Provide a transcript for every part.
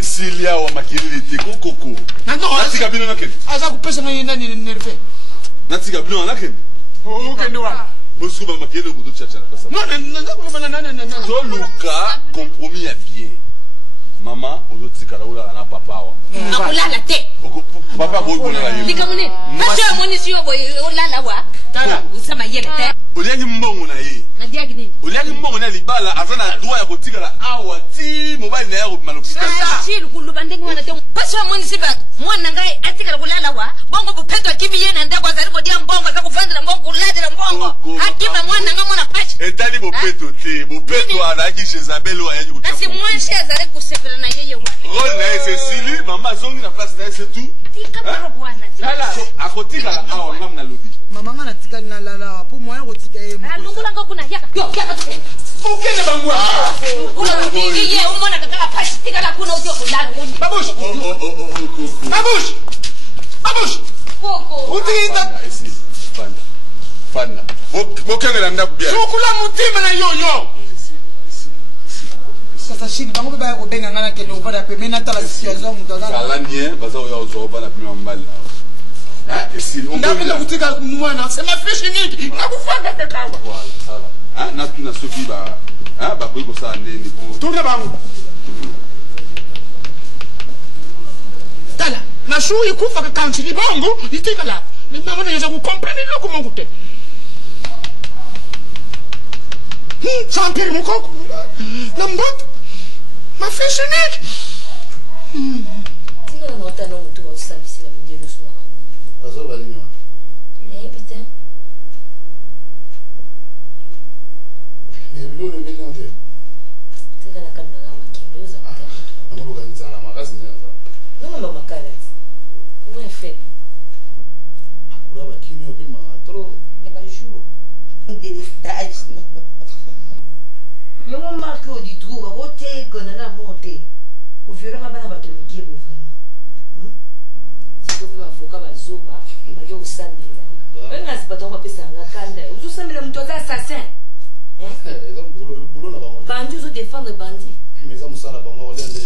Silia wa makiriri teko koko. Natika bino nakeni. Aza kupesa na nani nerve. Natika bino nakeni. Oh, kende wa. Bosu ba makiriri ko to chacha na pesa. Non. So Luka compromis ya bien. Mama ozotika la ula na papa wa. Akulala te. Papa ko ko la yebo. Dikamune. Pasha moni siyo boy olala wa. Tala. Usama yele te. Oliangi mbongo na ye. Nadia gini. Oliangi mbongo na libala azana droit ya kotika la awa ti mobile na ya ko malopita. Chilu kulubande ngwana te. Pasha moni siba mwana ngai atika kulala wa. Bongo bupeto kibi yena ndako azali ko dia mbongo za kufandira mbongo kuladira mbongo. Hakima mwana ngamona pasha. Etali bopeto te. Bopeto alaki chez Isabelle wa yaji kutia. Asi mwanshi azali kusepela na yeye wa. Rôle na Cécile, maman zongi na place na c'est tout. Tika paro bwana. Lala, akotika la awa ngam na lobi. Maman ngana tika na lala pour moi rotika e. Ah lungula ngakuna yaka. Yo yaka te. Okene bangwa. Kula mtingi ye umona kakala pashi tika la kuna udio kulala. Babush. Babush. Babush. Koko. Utinda. Fanda. Okene la ndaku bia. Sukula mutima na yoyo. Sasa shini bango ba ko benga ngana ke no bada pe mena tala situation mutana. Kala nie baza oya zo bana pima mbali na. Ah, esi on peut la kutika mwana sema fish nyingi nakufanga tekawa. Voilà. Ah, na tuna soki ba ba ko sa ndeni pour. Tourna bango. Tala, na shu ikufa ka kansili bango itika la. Ni mama na yeza ku comprendre loko mongo te. Champion mukoko. Nambot. Ma fish nyingi. Tika na nota no mtu wa service la mjini swa. Bazo bali nywa. Putain. Mais l'eau ne vient pas. Tika na kana gama kidoza mtu. Amo bukanza la magasi nyanza. Non non makala. Comment fait? Akura bakini opi ma trop. Il va jouer. Des stages. Yo marque au du trou, roté qu'on a monté. Au violon à bana bato miki vraiment. Si vous voulez avocat bazoba, bajo usambila. Nga sipato kwa pesa ngakanda. Uzusambila mtu za assassin. Boulot na bango. Bandit zo défendre bandit. Mais ça musala bango olende.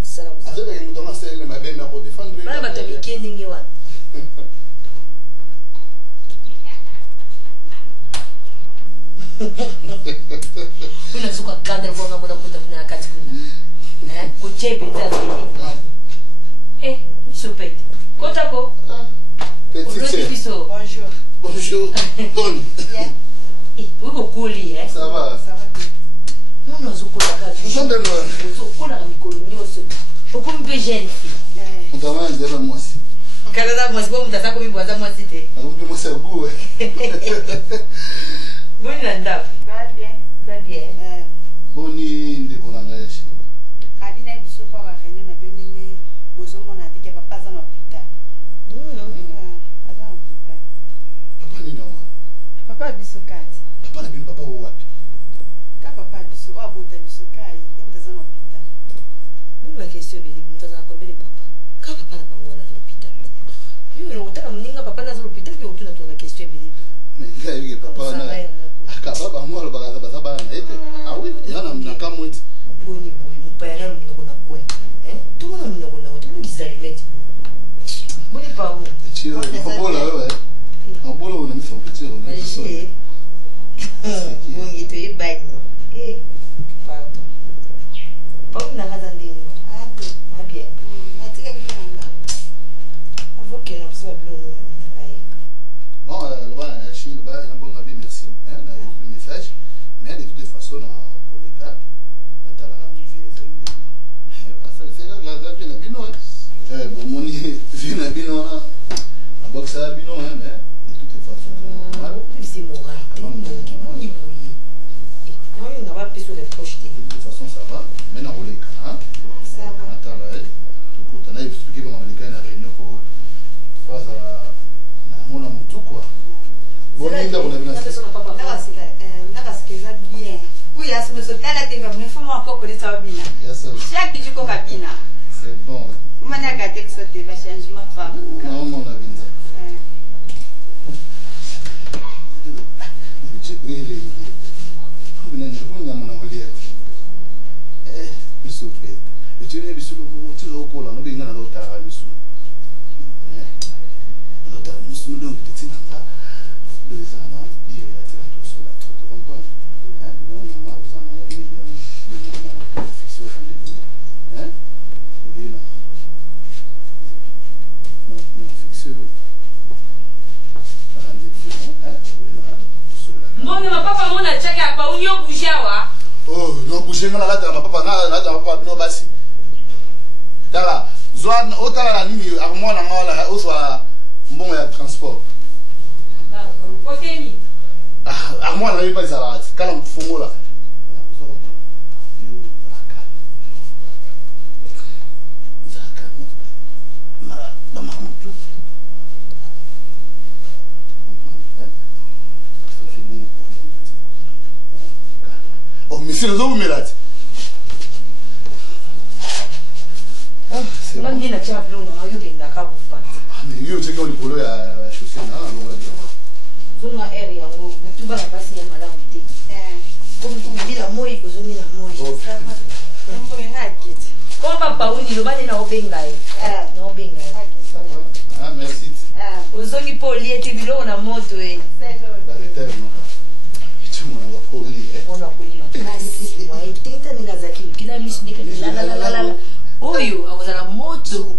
Musala. Azeba ye mutonga sele ma bema ko défendre. Bana bato miki ndingi wa. Kuna suka kanda kwa ngamo na kutafuna kati kuna. Kuchebe tata. Soupette. Kotako. Petit cher. Bonjour. Bonjour. Bonne. Oui, beaucoup lié. Ça va. Ça va bien. Non, zuko la kati. Sonde no. Zuko la mikolonio se. Beaucoup de jeunes filles. On t'a mal déjà moi aussi. Canada moi c'est bon mutasa ko mibwaza moi cité. On peut moi c'est goût. Bonne landa. Va bien. Va bien. Boni ndeko na ngai. Kabina biso pa ba fene na byo ndenge question bili mtaza kombele papa. Ka papa na bango na l'hôpital. Yo no utaka mninga papa na l'hôpital ki utuna tuna question bili. Mais il y a papa na. Akaba bango lo bagaza bazaba na ete. Ah oui, yana mnaka mwiti. Boni boy mpayana mnoko na kwe. Tout na mnoko na wote ngizalimeti. Boni pa wo. Tio, il faut bola wewe. En bola on a mis son petit on a mis son. Boni to e bai. Pardon. Papa na ngaza ndini. Ah, bien. Atika kifanga. Avoke na psa blo no na lai. Bon, le bas Achille, le bas bon abi merci, hein, on a eu le message. Mais de toute façon pour les cas, on a la vie c'est là la vie na bino hein. Bon mon vie na bino a boxa bino hein, mais de toute façon c'est moral. On va plus sur les proches. De toute façon ça va. Maintenant on les cas hein. Ça va. Attends là. Tout on a expliqué comment les gars na réunion pour faire ça. On a tout quoi. Bon, bien. Oui, à ce moment là, tu vas me faire encore connaître ça bien. Chaque jour qu'on va bien. C'est bon. On a gâté que ça te va changement pas. Non, mon ami. Oh, non, bouger là dans papa là dans papa non basi. Tala, zone otala la nini armoire na ngala o soit bon ya transport. D'accord. Côté ni. Ah, armoire là pas ça kala mfungo là. Oh, monsieur, vous me l'avez dit. C'est bon. Mais yo tu sais qu'on est pour le chaussée là, on va dire. Zona area ngo mutuba na basi ya malamu te. Comme tu dis la moi ozoni la moi. Mambo ngakiti. Comme papa uni lo bani na obenga e. Na obenga. Ah, merci. Ozoni poli ete bilo na moto e. La reterre non. Tu m'en vas pour lui eh. On a kuli makasi. Wa itenta ni ngazaki kila misnika la. Oyo awazala moto.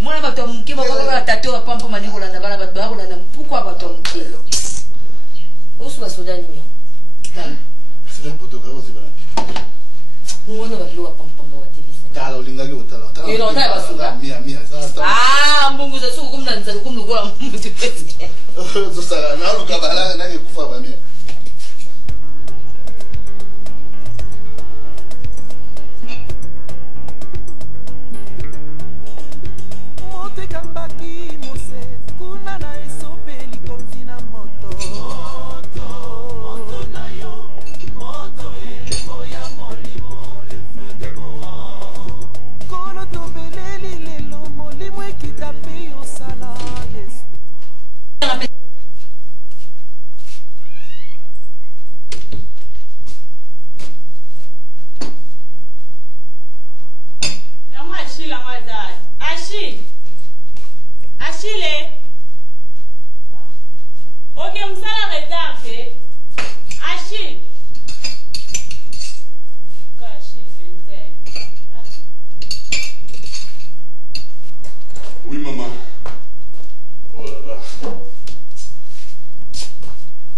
Mwana bato mke bakaba tato wa pampo maniko la nabala bato bako na pourquoi bato mke. Osu ba soda ni. C'est un photographe c'est pas. Mwana bato wa pampo wa TV. Tala ulinga ke utala. Eh no tala basuka. Mia ça. Ah mbungu za suku kumnanza kumnugola mtu pese. Zo sala na lukabala na ke kufa ba mia. Achille. Ok, msala retard. Achille. Oui, maman. Oh là là.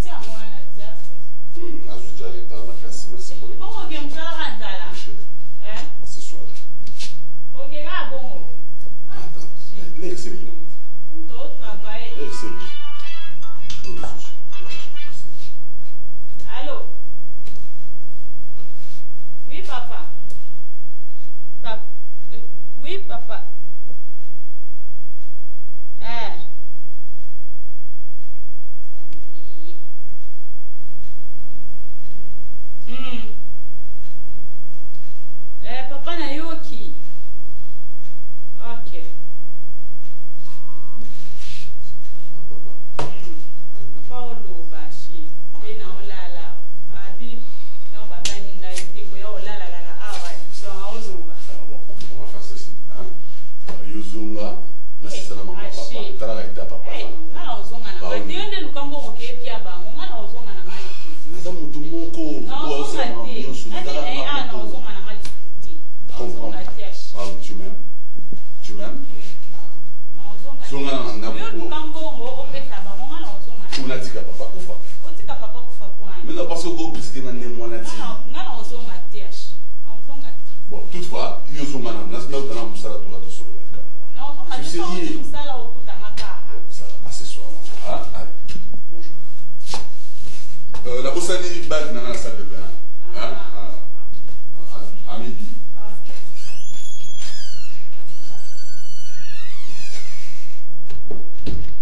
Tiens, moi, on a déjà fait. Merci pour le bon, ok, msala randala. Hein? Ce soir. Ok, là, bon. Attends, laissez bien. Allô? Oui, papa. Oui, papa. toutefois, il y a un moment où nous avons un musala tout là sur le cas. Non, on a juste un musala au bout d'un cas. Accessoirement. Ah, allez, bonjour. La bosse est une bague dans la salle de bain. À midi.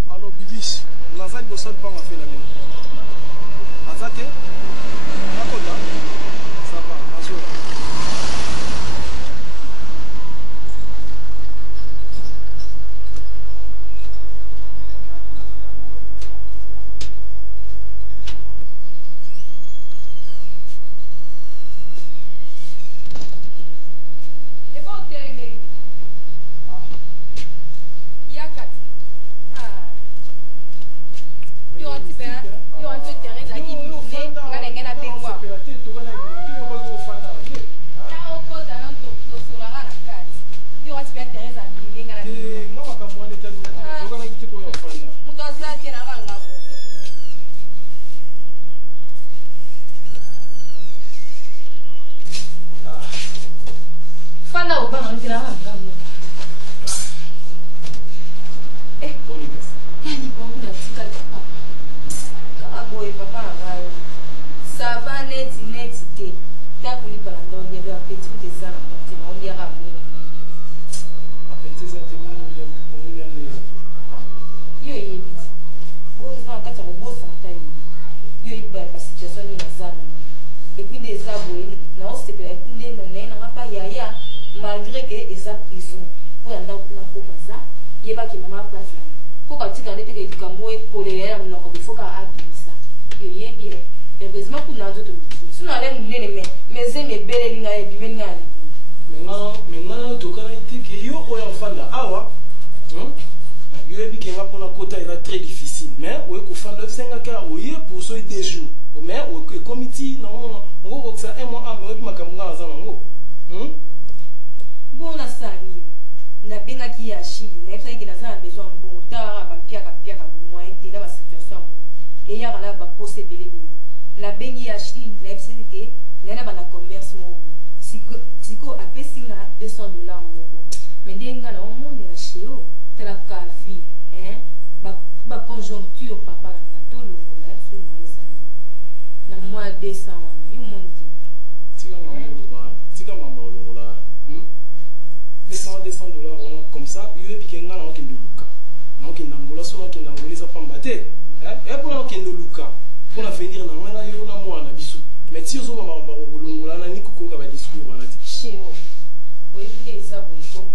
Alors, Bibis, l'enfant de Bosson pas fait la même. Azate, ça va, assure. malgré que eza prison pour anda kuna ko baza yeba ki mama place là ko ka tika ndete ke likambo ekolera na ko bifoka abisa yo yebi heureusement kuna nzoto sino ale munene meze mebele linga ebimeli ngani maintenant to kana itike yo oya fanda awa yo yebi ke ngapona kota ira très difficile mais o ko fanda senga ka o ye pour so des jours mais o committee non ngo ko ça un mois mais obi makamanga za ngo bon na sani na benga ki ya shili na efsa ki na za besoin bon ta ba pia ka moyen te na ba situation et ya la ba poser belé na bengi ya shili na efsa ke na ba na commerce mo siko apesinga $200 moko mais ndenga na omoni na cheo tela ka vie ba conjoncture papa na to longola c'est moyen ça na mois décembre yo monti tika mama olongola $200 comme ça yo epi nga na okende luka na okende ngola so na okende ngola za pamba te et pour okende luka pour na venir na ngana yo na mwana biso mais ti ozo mama ba olongola na nikuko ka ba discours wana ti cheo oui bien ça boiko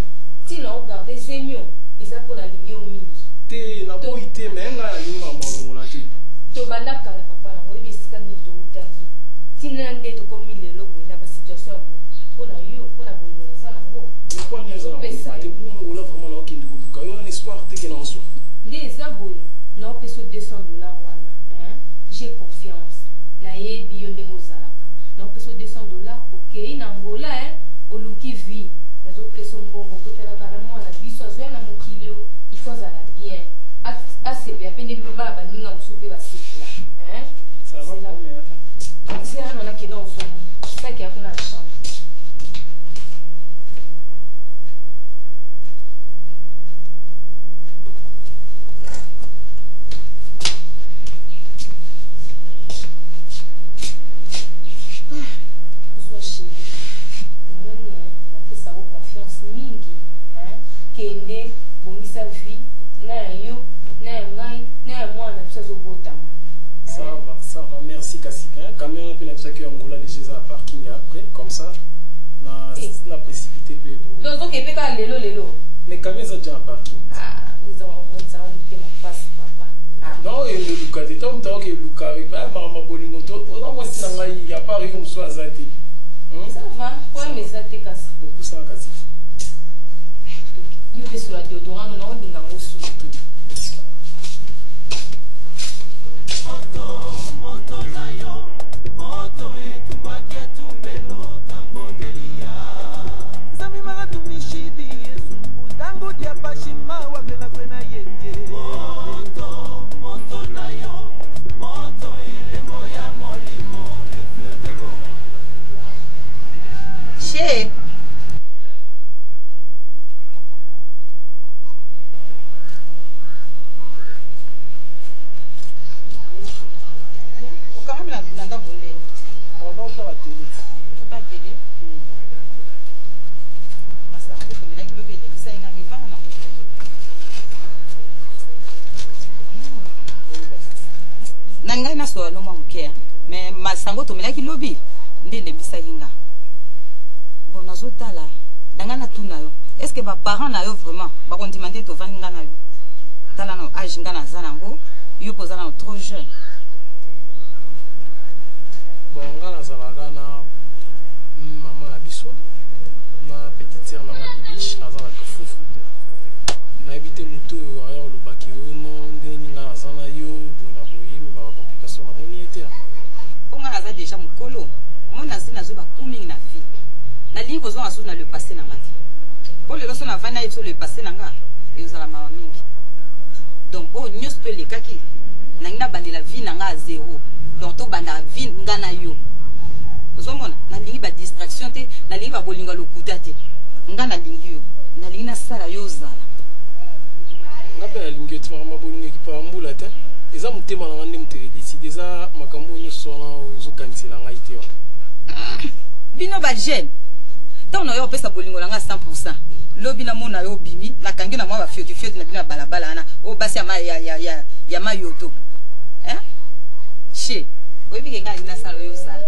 ti na regarder zenyo isa pour la ligne au mingi te na bo ite mais nga na ligne mama olongola ti to banda kala papa na ngoyi bisika mi do utangi ti na nde to komi lelo bo na ba situation bo na yo na bonyola za na ngo pourquoi nous allons te bon là vraiment là qui nous luka yo un espoir te que non so les aboy non peso $200 wana j'ai confiance na ye bio ndengo zalaka non peso $200 OK na ngola oluki vie mais au peso mbongo kotala kana mwana biso azwe na mokilio il faut ça bien assez bien peine que baba ninga musupe basipula ça va combien attends c'est un na kino so ça qui a kuna chambre kende bongisa vie na yo na ngai na mwana biso botama ça va merci Kassika camion pe na tsaki ngola déjà à parking après comme ça na précipité pe donc ke pe ka lelo mais camion ça déjà à parking ils ont monté un peu ma face papa non et le luka te tom ta ke luka ba mama bolingo to na moi si na ngai ya pas yo mso azati ça va quoi mais ça te casse beaucoup ça Kassika io penso la deodorant non ho ninga ngosu moto na yo moto etubaki etumbelo tangodelia zami magatumishidi yesu mudango dia pashima wavela kwena yenge moto na yo moto ilemo ya molimo efebego che yebisaki nga bon nazotala danga na tuna yo est-ce que baparent na yo vraiment bakondima nde tovandi nga na yo tala na age nga naza nango yo poza na trop jeune bon nga nazalaka na mama na biso na petite sœur na nga bibiche nazalaka fufu nayebi te moto oyo aya olobaki oyo no ndeni nga naza na yo bona boyemi babakomplikasion namoni ye te mpo nga naza déjà mokolo omona nse nazwi bakumingi na vie nalingi kozwa na susu na le passé na nga te mpo lelo so navandi nayebi so le passé na nga ezala mawa mingi donc oyo nyonso to elekaki nangi nabandela vie na nga ya zéro donc tobandaka vie nga na yo ozomona nalingi badistraction te nalingi babolinga lokuta te nga nalingi yo nalingi nasala yo ozala nga mpe nalingi eti makambo bolingaki pa mbula te eza motema na nga nde moto edeside eza makambo nyonso wana ozokanisela ngai te wa bino bagene ntango na yo opesa bolingo na nga 100% lobi na mona yo obimi nakangi na mwa bafiotifiote na bino ya balabala wana oyo basi ya mayoto she oyebi ke ngai alingi nasala oyo ozala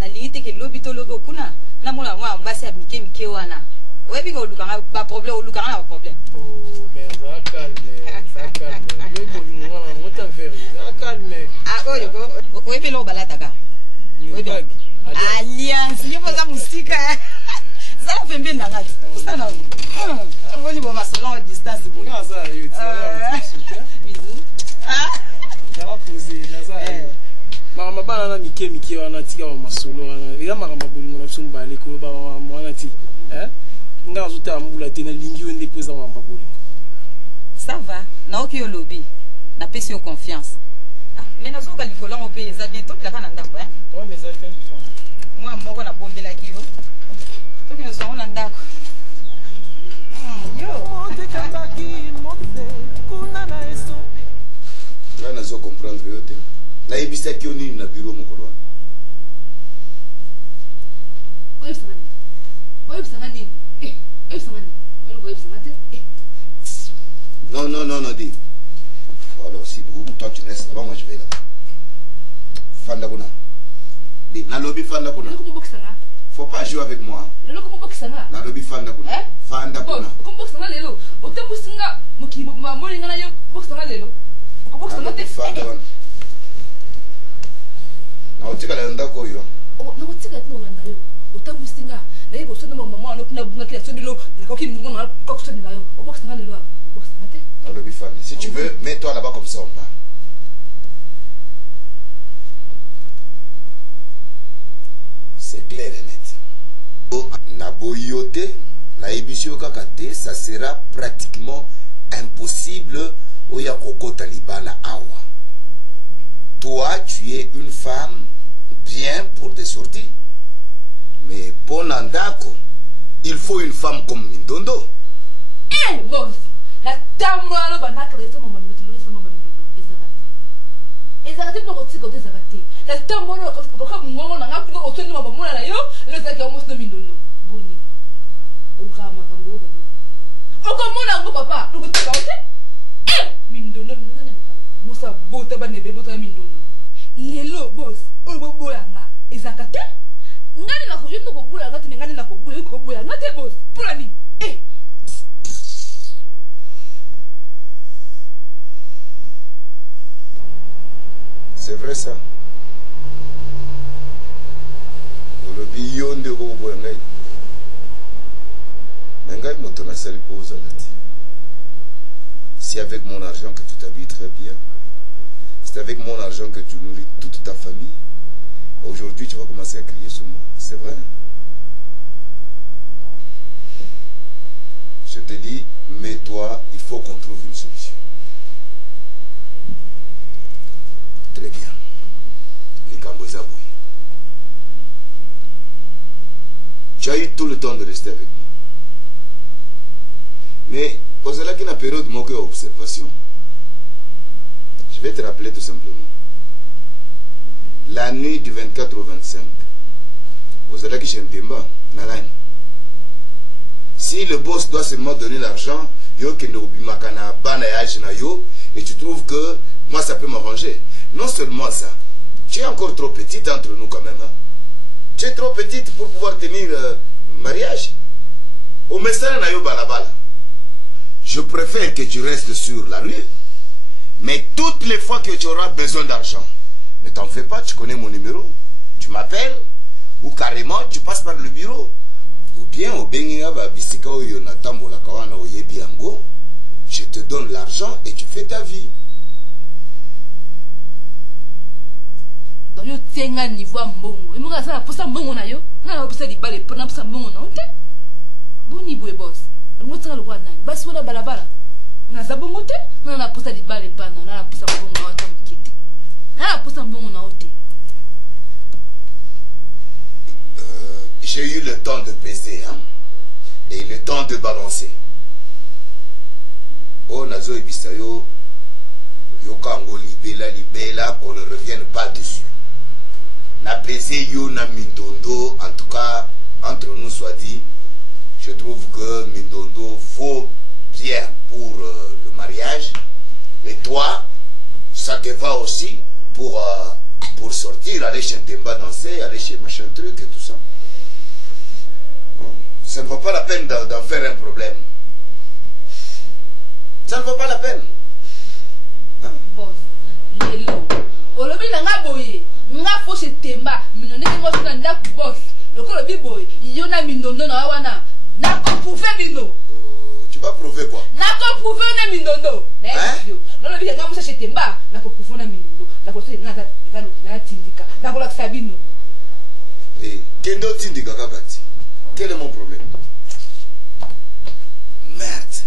nalingi teke lobi to lobi okuna namona mwa basi ya mike wana oyebi ke olukanga baproblème olukanga na baproblème mais za calme yo bolingo wana ngota veri za calme oyo oyebi eloko balataka alliance yo poza mosika zala pembeni na ngati osana oni bo masolon distance bo naza yo makambo bana na mike wana tika bamasolo wana eza makambo bolingo na biso mobale koyoba wana ti nga nazotala mbula te nalingi yo nde mpo eza makambo bolingo ça va naoki yo lobi napesi yo confiance mais nazoka likolo yango mpe eza bien topelaka na ndako mwa moko nabombelaki yo toki nozango na ndako nga nazo comprendre yo te nayebisaki yo nini na bureau mokolo wana oyebisanga nini oyebisanga te non dis alors si vous toi tu restes là-bas moi je vais là fanda kuna nalobi fanda kuna faut pas jouer avec moi nalobi fanda kuna fanda kuna okombokisanga lelo otembusinga mokili molinga na yo bokisanga lelo okobokisanga te fanda wana na otikala ndako oyo nakotika ete nolanda yo otambusinga nayebi osonde mama wana kuna bungaki na sondelo nakoki mingo na kokosondela yo obokisanga lelo obokisanga te nalobi fanda si tu veux mets-toi là-bas comme ça on part c'est clair et net na boyote na ebisio kaka te ça sera pratiquement impossible oya kokota libala awa toi tu es une femme bien pour des sorties mais pour Nandako il faut une femme comme Mindondo boss la tambola lo banaka leto mama mutulu so mama ezakati nokotika otezakati la tambola koka mungongo na ngapi ko otoni mama mona na yo lezaki almost no Mindondo boni ukama kambo okomona ngo papa ukutika ote Mindondo na musa bota banebe bota Mindondo lelo boss oboboya nga ezakati ngani na kujendo kobuya ngati ngani na kobuya ngate boss pulani c'est vrai ça olobi yo nde okoboya ngai mais ngai moto nasali mpo ozala te c'est avec mon argent que tu t'habilles très bien c'est avec mon argent que tu nourris toute ta famille aujourd'hui tu vas commencer à crier sur moi c'est vrai je te dis mais toi il faut qu'on trouve une solution très bien likambo eza boye tu as eu tout le temps de rester avec nous mais ozalaki na période moko ya observation je vais te rappeler tout simplement la nuit du 24 au 25 ozalaki chez Mpemba Nalani si le boss doit seulement donner l'argent yo kende obimaka na bana ya âge na yo et tu trouves que moi ça peut m'arranger non seulement ça tu es encore trop petite entre nous quand même hein? Tu es trop petite pour pouvoir tenir mariage. Au message na yo balabala. Je préfère que tu restes sur la rue. Mais toutes les fois que tu auras besoin d'argent, ne t'en fais pas, tu connais mon numéro. Tu m'appelles, ou carrément tu passes par le bureau. Ou bien au Benginga Babisika ou Yonatambo la Kawana ou Yebiango, je te donne l'argent et tu fais ta vie. Donc yo tenga niveau mbongo. Imuka sa posa mbongo na yo. Na posa di bale pona posa mbongo na onte. Boni boy boss. Ngotsa lo kwa nani? Basi wala balabala. Na zabongo te, na posa di bale pana, na posa mbongo na onte mkiti. Na posa mbongo na onte. J'ai eu le temps de peser, hein, et le temps de balancer. Oh, Nazo Ibisayo, Yokango libela, qu'on ne revienne pas dessus. Na pesé yo na Mindondo, en tout cas, entre nous soit dit, je trouve que Mindondo vaut bien pour le mariage. Et toi, ça te va aussi pour sortir, aller chez Temba danser, aller chez machin truc et tout ça. Ça ne vaut pas la peine d'en faire un problème. Ça ne vaut pas la peine. Hein? Boss, lelo. Olobi na nga boye, nga fo chez Temba, minone ngo suna ndaku boss. Lokolo bi boye, yona mindondo na wana. Na ko prouver bino. Tu vas prouver quoi? Na ko prouver na mindondo. Na yo. Olobi nga mo chez Temba, na ko prouver na mindondo. Na ko se na tindika. Na ko la sabino. Et kendo tindika kakati. Quel est mon problème? Merde.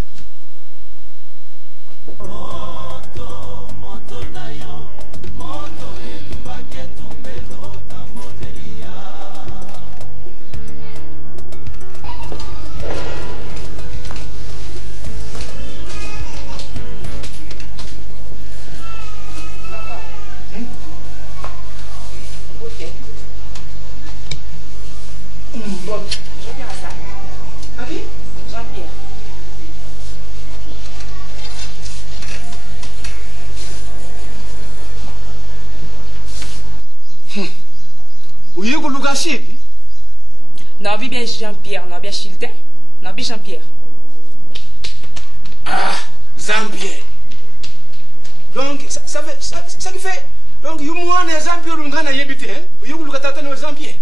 Jean-Pierre. Où est le gâchis? Non, bien Jean-Pierre, non, bien Chiltin, non, bien Jean-Pierre. Ah, Jean-Pierre. Donc, ça qui fait. Donc, il y a Jean-Pierre qui a habité. Il y a Jean-Pierre.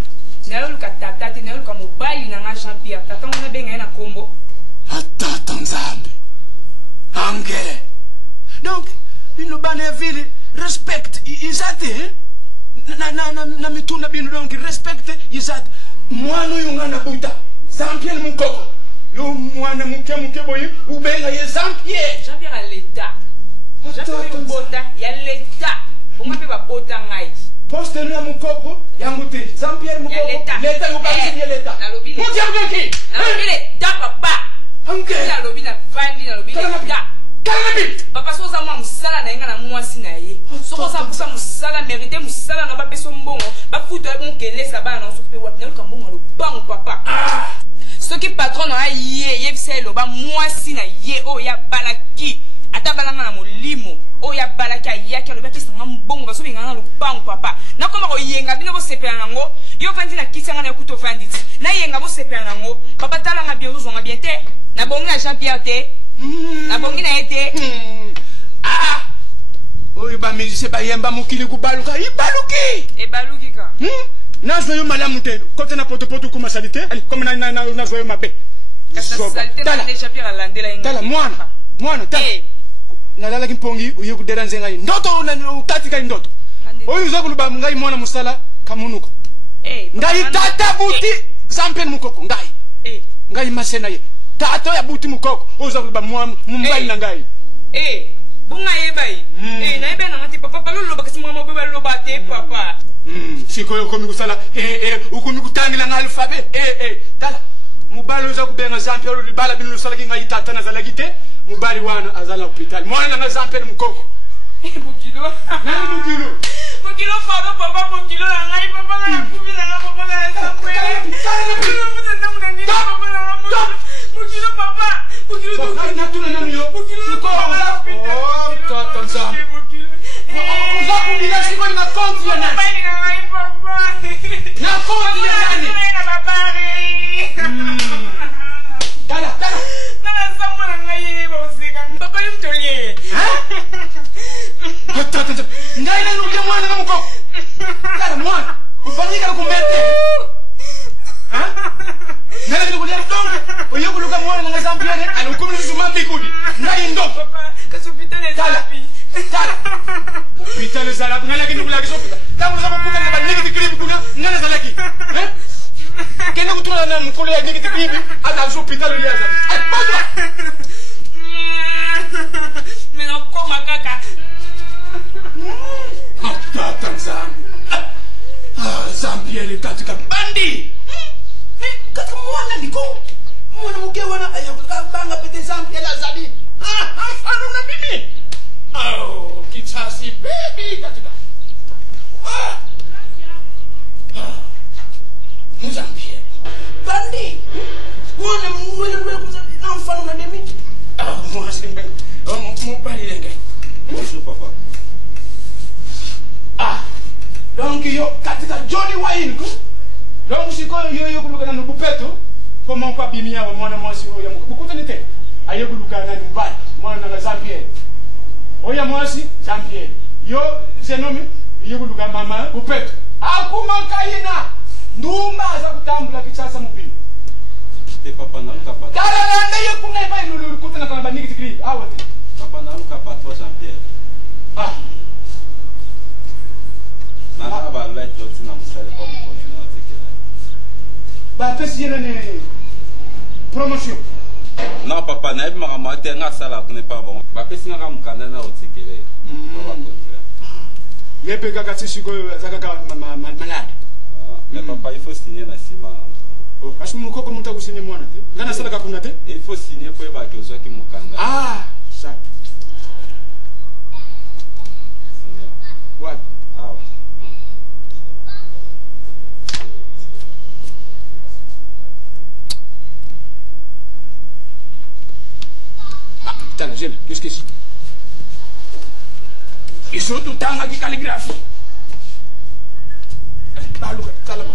Nalo luka tata te nalo luka mobali na nga Jean-Pierre. Tata mona benga na kombo. Atata Nzambe. Angele. Donc, bino bana ville respecte izate. Na mituna bino donc respecte izate. Mwana yungana buta. Jean-Pierre mukoko. Yo mwana muke boyi ubenga ye Jean-Pierre. Jean-Pierre à l'état. Jean-Pierre bota ya l'état. Onga pe ba bota ngai. Poste na mukoko yangu te Jean-Pierre mukoko leta yo basi ya leta. Nalobi le. Nalobi le da papa. Angele. Nalobi na vandi nalobi le da. Papa soza mwa musala na yenga na mwasi na ye. Sokoza kusa musala mérité musala na ba peso mbongo. Ba futo e bon kelesa ba na sope wat na mbongo lo bango papa. Soki patron na ye yebiselo ba mwasi na ye o ya balaki. Ata balanga na molimo o ya balaki ayaki lo ba pesa mbongo baso binga na lo bango papa. Na koma ko yenga bino bo sepela nango. Yo vandi na kisanga na kuto vandi. Na yenga bo sepela nango. Papa tala nga bien zo nga bien te. Na bongi na Jean-Pierre te. Na bongi na ete. Ah! Oyo ba musicien ba yemba mokili ku baluka. Ibaluki! E baluki ka. Nazo yo malamu te. Kote na poto kuma salite. Ali comme na zo yo mabe. Kasa salite na déjà Pierre alandela inga. Tala mwana tala. Nalala kimpongi uye ku deranze ngai. Ndoto na katika ndoto. Oyo zo kuluba ngai mwana musala kamunuko. Ngai tata buti Jean-Pierre mukoko ngai. Ngai masena ye. Tato ya buti mukoko oza kuba mumbai na ngai bunga yebai na yebe na ngati papa lo bakasi mwa mababa lo bate papa sikoyo komi kusala ukumi kutangila nga alphabet tala mubali oza kubenga Jean-Pierre libala bino sala kinga itata na zala gite mubali wana azala hospital mwana nga Jean-Pierre mukoko bukilo nani bukilo faro papa bukilo na ngai papa na kumi na papa na Jean-Pierre Mukilo papa, mukilo papa. Natuna nani yo? Mukilo papa. Oh, tata nzambe. Uza kubila siko na konti ya nani? Papa ni ngai papa. Na konti ya mwana na muko. Kala mwana. Ufanyika kumete. Ha? Nala kikulia donge. Oyo kuluka mwana na Jean-Pierre alukumi zuma mbikudi. Ngai ndo. Papa, kasi hôpital ezapi. Tala. Hôpital ezapi ngala kinukula kisopita. Tamu za kukuta na baniki tikribi kuna ngala zalaki. Eh? Kena kutuna na mkolo ya niki tikribi ada hôpital ya ezapi. Ay, podo. Mina koma kaka. Tata Nzambi. Jean-Pierre katika bandi. Katika mwana liko. Mwana mke wana ayakabanga pete Jean-Pierre azali. Mfano na bibi. Oh, kitasi baby katika. Jean-Pierre. Bandi. Mwana mwana kuzali na mfano na demi. Mwana simbe. Mbali lenge. Bonjour papa. Donc yo katika Johnny Wayne ku. Donc siko yo kuluka na nubupeto koma kwa bimia wa mwana mwasi yo bukuta nite. Ayo kuluka na mbali mwana na Jean-Pierre. Oya mwasi Jean-Pierre. Yo zenomi yo kuluka mama bupeto. Akuma kaina. Ndumba za kutambula kichasa mubili. Te papa na luka pato. Kala na yo kuna ipa ilulu kuta na kamba niki tikri. Awate. Papa na luka pato Jean-Pierre. Nana ba light lot na musale kwa mkono na tekela. Ba pesi yena ne promotion. Non papa na ibi maka te nga sala kune pa bon. Ba pesi nga mukanda na otikele. Ba kontra. Yepe kaka siko zakaka malade. Mais papa il faut signer na sima. Oh, ashi mukoko muta kusinye mwana te. Ngana sala kakuna te? Il faut signer pour ba ke ozaki mukanda. Ça. Signer. Ouais. Ouais. Tala, Gilles, qu'est-ce que c'est? Ils sont tout le temps avec calligraphie. Allez, tala.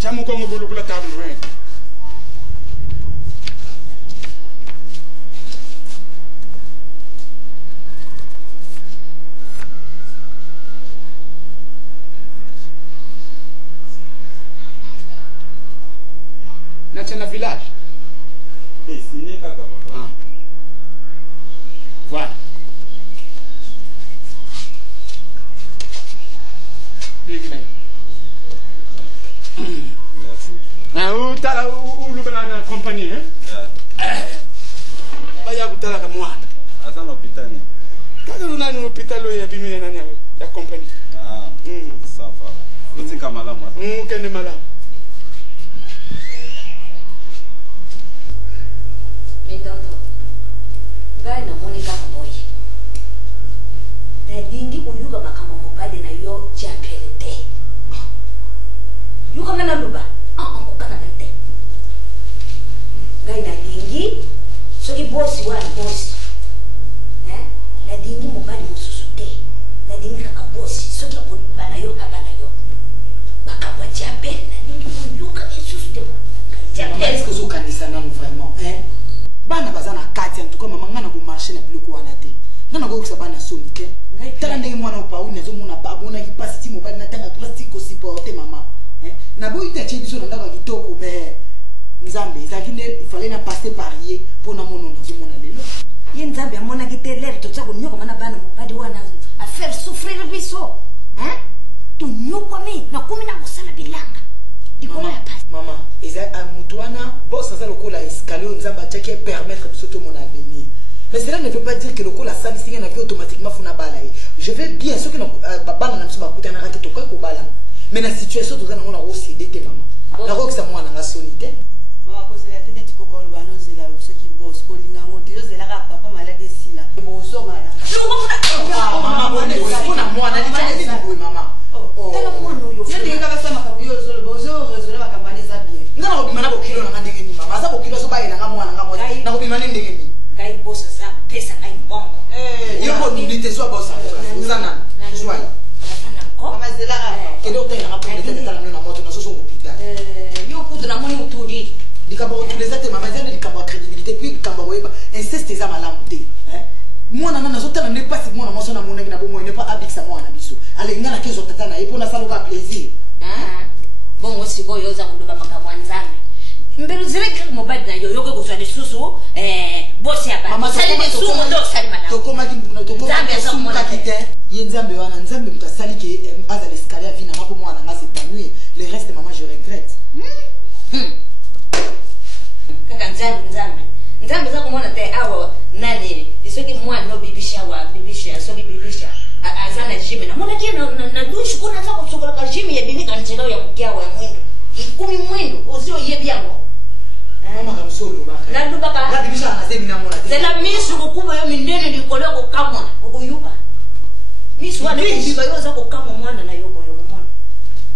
Chamu kongo bulu kula tabu mwe. Na village. Et signé kaka papa. Voilà. Merci. Tala na compagnie baya kutala ka mwana. Asa na hôpital ni. Kaka nani hôpital ya bimi nani ya compagnie. Ça va. Uti kamala moi. Kende mala. Mindondo, ngai namoni kaka boye. Nalingi kuyuka makamba mobali na yo Jean-Pierre te. Yuka ngana luba, kukana te. Ngai nalingi, soki bosi wana bosi. Nalingi mobali mususu te. Nalingi kaka bosi, soki bana yo kaka na yo. Bakabwa Jean-Pierre, nalingi kuyuka esusu te. Jean-Pierre, est-ce que vous connaissez vraiment? Bana bazana kati en tout cas mama ngana ko marcher na biloko wana te ngana ko kusaba na somi ke tala ndenge mwana opa uni zo mona pa bona ki pasti mobali na tanga plastique ko supporter mama na boyi te che biso na ndaka kitoko be Nzambe izakine il fallait na passer parier pour na mono na zo mona lelo ye Nzambe amona ki teler to tsako nyoko mana bana mobali wana a faire souffrir biso to nyoko mi na kumi na kusala bilanga dikola ya pasi mama eza amutwana boss ça lokola escalier Nzambe ataki permettre biso to mon avenir. Mais cela ne veut pas dire que lokola sali singa na automatiquement funa bala. Je vais bien ce que na bana na biso ba kutana ka to ko bala. Mais na situation to zana ngona go céder mama. Na go kisa mwana nga sonité. Mama ko sela tene tiko ko ba no zela ce qui boss ko linga ngote yo zela ka papa malade sila. Bo so ngana. Mama bo ne ko na mwana ni tane ni boy mama. Tala mwana yo. Yo linga ba sama ka yo zo bo zo rezo ba kambani za bien. Ngana ko bimana ko kilo na ndenge ni mama. Za ko kilo so ba ina nga mwana nga mwana. Na ko bimana ndenge ni. Ngai bosa za pesa ngai mbongo. Yo ko ni te so bosa. Uzana. Joie. Mama zela ka. Kendo te na ko ni te tala na moto na so so hôpital. Yo kudu na moni mutudi. Likamba ko tuleza te mama zana likamba crédibilité puis likamba ko eba insiste za malamu te. sikoyo oza kuloba makambo ya nzambe mbelu zile grek mobile na yo yoke kozwa lisusu bosi ya ba osali lisusu moto osali malamu tokomaki mbuna tokomaki osumukaki te ye nzambe wana nzambe moto asali ke aza l'escalier avina nga mpo mwana nga s'épanouir le reste maman je regrette kaka nzambe za komona te awa nani soki mwana obibisha wa bibisha soki bibisha aza na jime namonaki na dushe kuna aza kosokolaka jime yebimika nzela ya kukiawa ya mwindo ikumi mwindo ozi oyebi yango nalubaka zela misu kokuba yo minene likolo kokamwa okuyuba misu wana kobiba yo oza kokamwa mwana na yoko yo mwana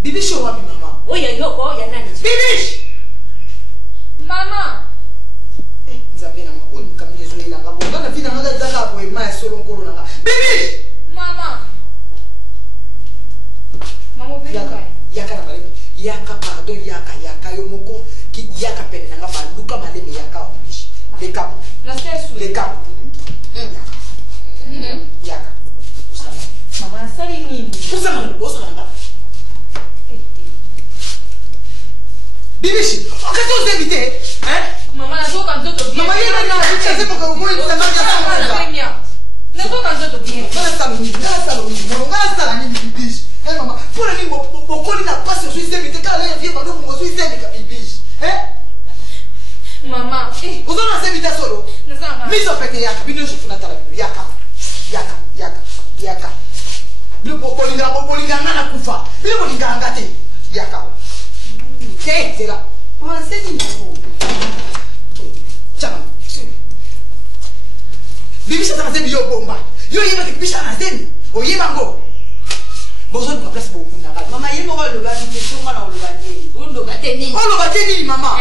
bibisho wapi mama oya yoko ya nani bibish Mama. Nzambe na mwa kamyezo ilanga bo bana vina nga zala bo ma ya solo nkolo nanga bibish Mama. Mama bibi. Yaka na maleme yaka pardon yaka yo moko ki yaka pene nanga ba luka maleme yaka bibish leka Na stesu leka yaka usala mama sali nini usala bibishi okato uzebite mama nazoka nzoto bien mama yena na bicha zepo ka umwe nzanga ya nazoka nzoto bien ngala sala nini bibishi mama pona ni bokoli na pasi ozo izebite kala ya vie bando mo ozo izebika bibishi mama ozo na sebita solo nazanga miso peke yaka bino je funa tala yaka bilo bolinga ngana kufa bilo bolinga ngate yaka c'est là. On a c'est dit non. Chama. Bibi ça va bio bomba. Yo yeba ke bisha na zeni. O yeba ngo. Bozo ni place bo kuna ga. mama yemo ko lo bani ke tunga na lo bani undo bateni O lo bateni mama.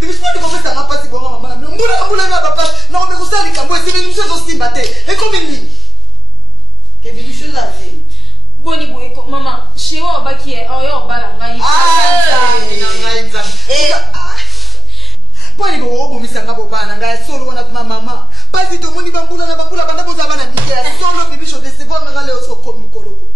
Bibi ça de commencer à passer bon mama. Mbula na papa. Na me kusali kambo esi me msezo simba te. E comme ni. ke bibi chose à faire boni boye mama shiwa obaki oyo obala ngai poni bo bomisa ngabo bana ngai solo wana kuma mama pasi to moni bambula banda boza bana dikea solo bibisho de sevo nganga leo so komi koloko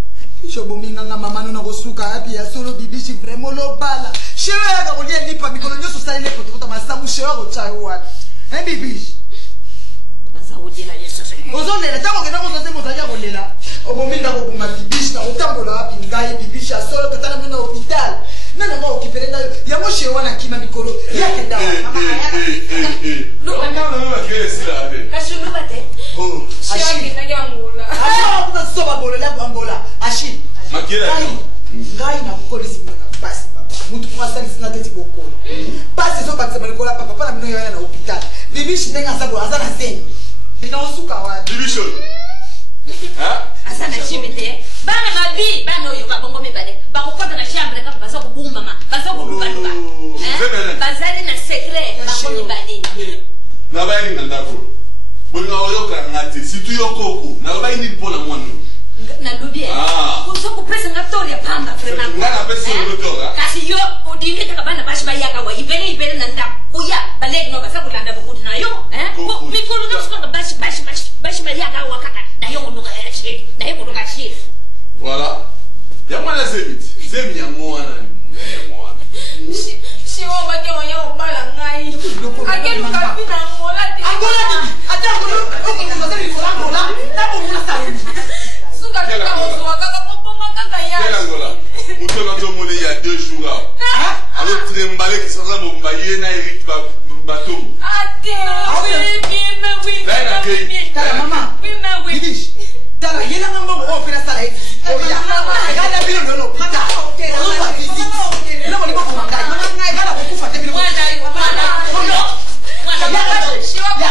bisho bominga nga mama nona kosuka hapi ya solo bibishi vraiment lo bala shewe ya ko lia lipa mikolo nyoso sali le poto masamu shewe ko chai wana bibishi baza odila yeso ozolela tango kena kozo semo zaja kolela obominga ko kuma bibishi na utambola hapi ngai bibishi solo katana mena hospital nana ngo okipere nayo ya moshe wana kima mikolo yake dawa mama hayana kasulu bate shiwa kinagi angola kuta soba bolo la angola ashi ngai na kukolisi mwana basi papa mutu kwa sali sina teti bokolo basi so batse malikola papa pana mino yana na hospital bibishi nenga sabo azana zeni binaosuka wapi bibishi asana chimete bana mabi bana oyo babongo mebale bakokota na chambre kapa baza kubumba ma baza kuluka bazali na secret bakomi bale na bayini ngandako bolinga oyoka ngati situ yokoko na bayini mpona mwana na lubie kuzo kupesa ngatori pamba vraiment ngana pesa ngotora kasi yo odinge taka bana bashi bayaka wa ibele na nda kuya balek no basa kulanda bokuti na yo mikolo no sikoka bashi bayaka wa kaka na yo ndo kashi na yo ndo kashi voilà ya mwana zemi ya mwana shiwa obaki wanya obala ngai akeluka pina angola te ata ngolo ozali angola na bomuna sauni suka tuka ozuwa kaka mbongo kaka ya Angola mutona to mone ya 2 jours alors trembale qui s'en va mbomba yena Eric batom ate oui mama bibish tala yena ngamba mo opera sala hivi oya gada bilo ndo pita ozo visite lo mo ko ngai ngai gada ko kufa te bilo mwana shiwa kwa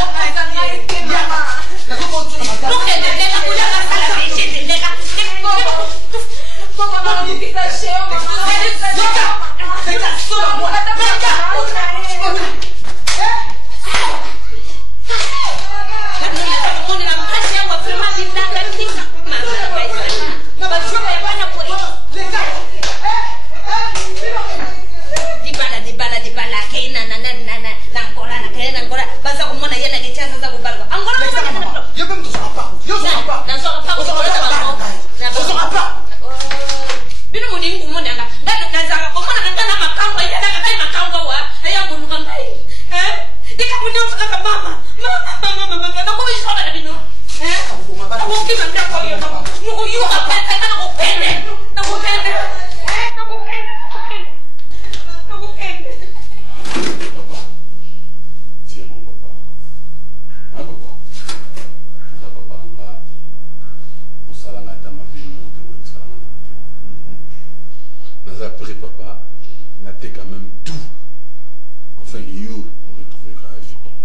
ngai te mama na ko tuna magana nenda kula sala biche nenda Mama anapika sheo mama. Nenda sola mwana. bino muningu munanga ngana komona ngana makambo ya ngana makambo wa aya kuluka ngai dika munyo kaka mama na ko bisho na bino ko kima ndako yo nuko yuka pete na ko pende na ko pende Papa, tiens mon papa. Ah papa. Ça papa nga osala nga tama bino te ko tsala nga te. Naza prêt papa, na te quand même tout. Enfin you on retrouvera la vie papa.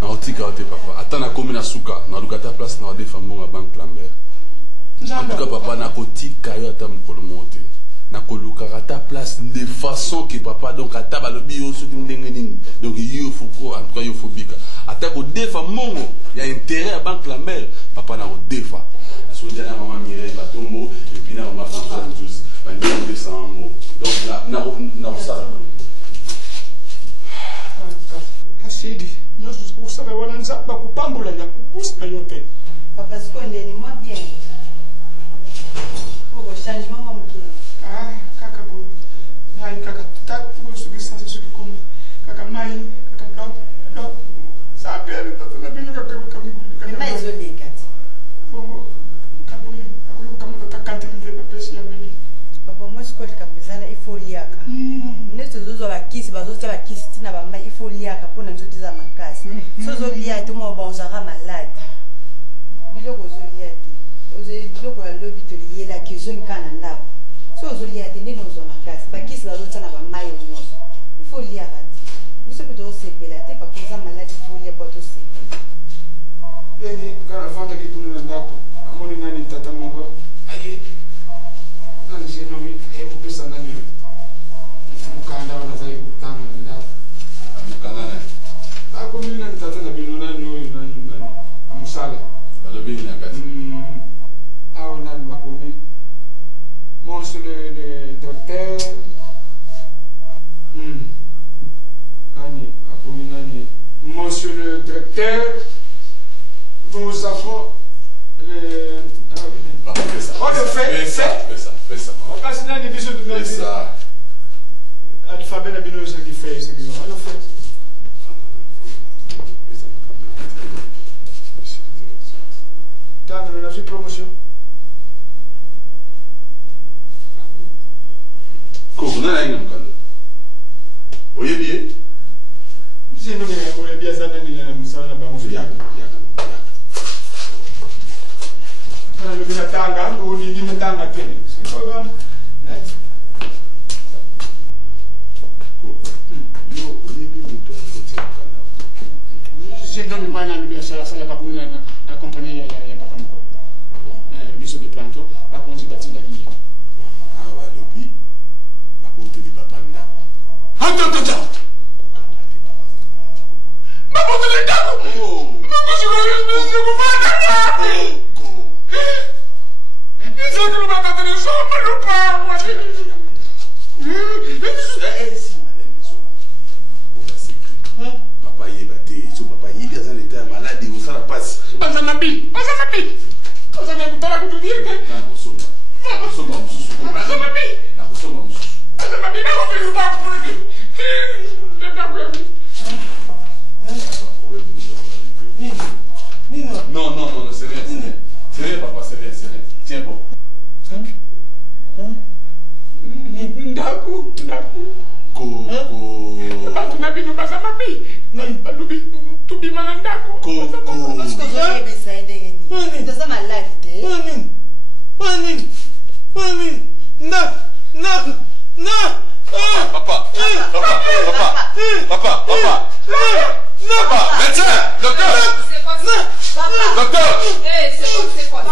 Na otika te papa, atana komi na suka, na lukata place na de fambo nga bank Lambert. En tout cas papa na kotika yo ata mokolo mote. Na kolukaka ta place de façon que papa donc ata balobi yo soki ndenge nini donc yo fuko en tout cas yo fobika ata ko defa mongo ya intérêt à banque Lambert papa na ko defa so dia maman Mireille Batombo et puis na maman François Nzuzi ba ndi ko descend mo donc na ça Hasidi yo usaba wala nzaba kupambula ya kukusa yote Papa sikonde ni moi bien. Pour changement mon cœur. Kaka bu nai kaka tatu sugi sasa sugi komi kaka mai kaka do sa pere tatu na binu kaka kami Mais zo dekat. bon kabu kama tatakante mbe pesi ya mimi Papa moi sikoli kamezana ifoliaka. Neto zozo la kisi bazoto la kisi tina ba mai ifoliaka pona nzote za makasi. Sozo lia to mo bonzara malade. Biloko zo lia te. Oze biloko la lobi to liela ki zo nkana ndako. So zolia tende no zona kasi bakisi bazotsa na bamayo nyonso ifolia kati biso pe to sepela te pa koza maladi folia pa to sepela yani kana fanda kitu na ndako amoni nani tata moko aye nani sino mi pesa nani mukanda wana zai kutanga ndako mukanda nani ako mimi nani tata na bino nani nani amusala balobi ni akati au nani makomi Monsieur le directeur, Monsieur le directeur, nous avons le... On le fait, fais ça. On passe dans les bisous de notre alphabet de binôme, ce qui fait, ce qui fait. On le fait. T'as une promotion? Koko na inga mkando. Oye bien. Si nous on est bien ça dans les musala ba mo fiya. Na lo bina tanga, o ni ni tanga tene. Si ko ba. Yo, oye bien mito ko tia kana. Si non mi bana ni bien ça la ba kuna na compagnie ya papa mko. Biso di planto, ba konzi batinda ki. Ah wa lobi. Bakote di papa nda. Attends. Bakote di ndako. Papa y est battu, son papa y est dans un état malade, il va passe. Bazanabi. Kutara kutudia. Kusoma msusu. Bazanabi. Na kusoma msusu. Bazanabi na wapi uta kurudi. Non, c'est rien. C'est rien, papa, c'est rien. Tiens bon. Ndaku. Ko. Batu na binu bazamabi. Balubi tubi manandako. Ko. Parce que zo yebe sa ndenge ni. To za malade te. Papa, médecin, docteur. C'est quoi ça? Docteur. C'est quoi?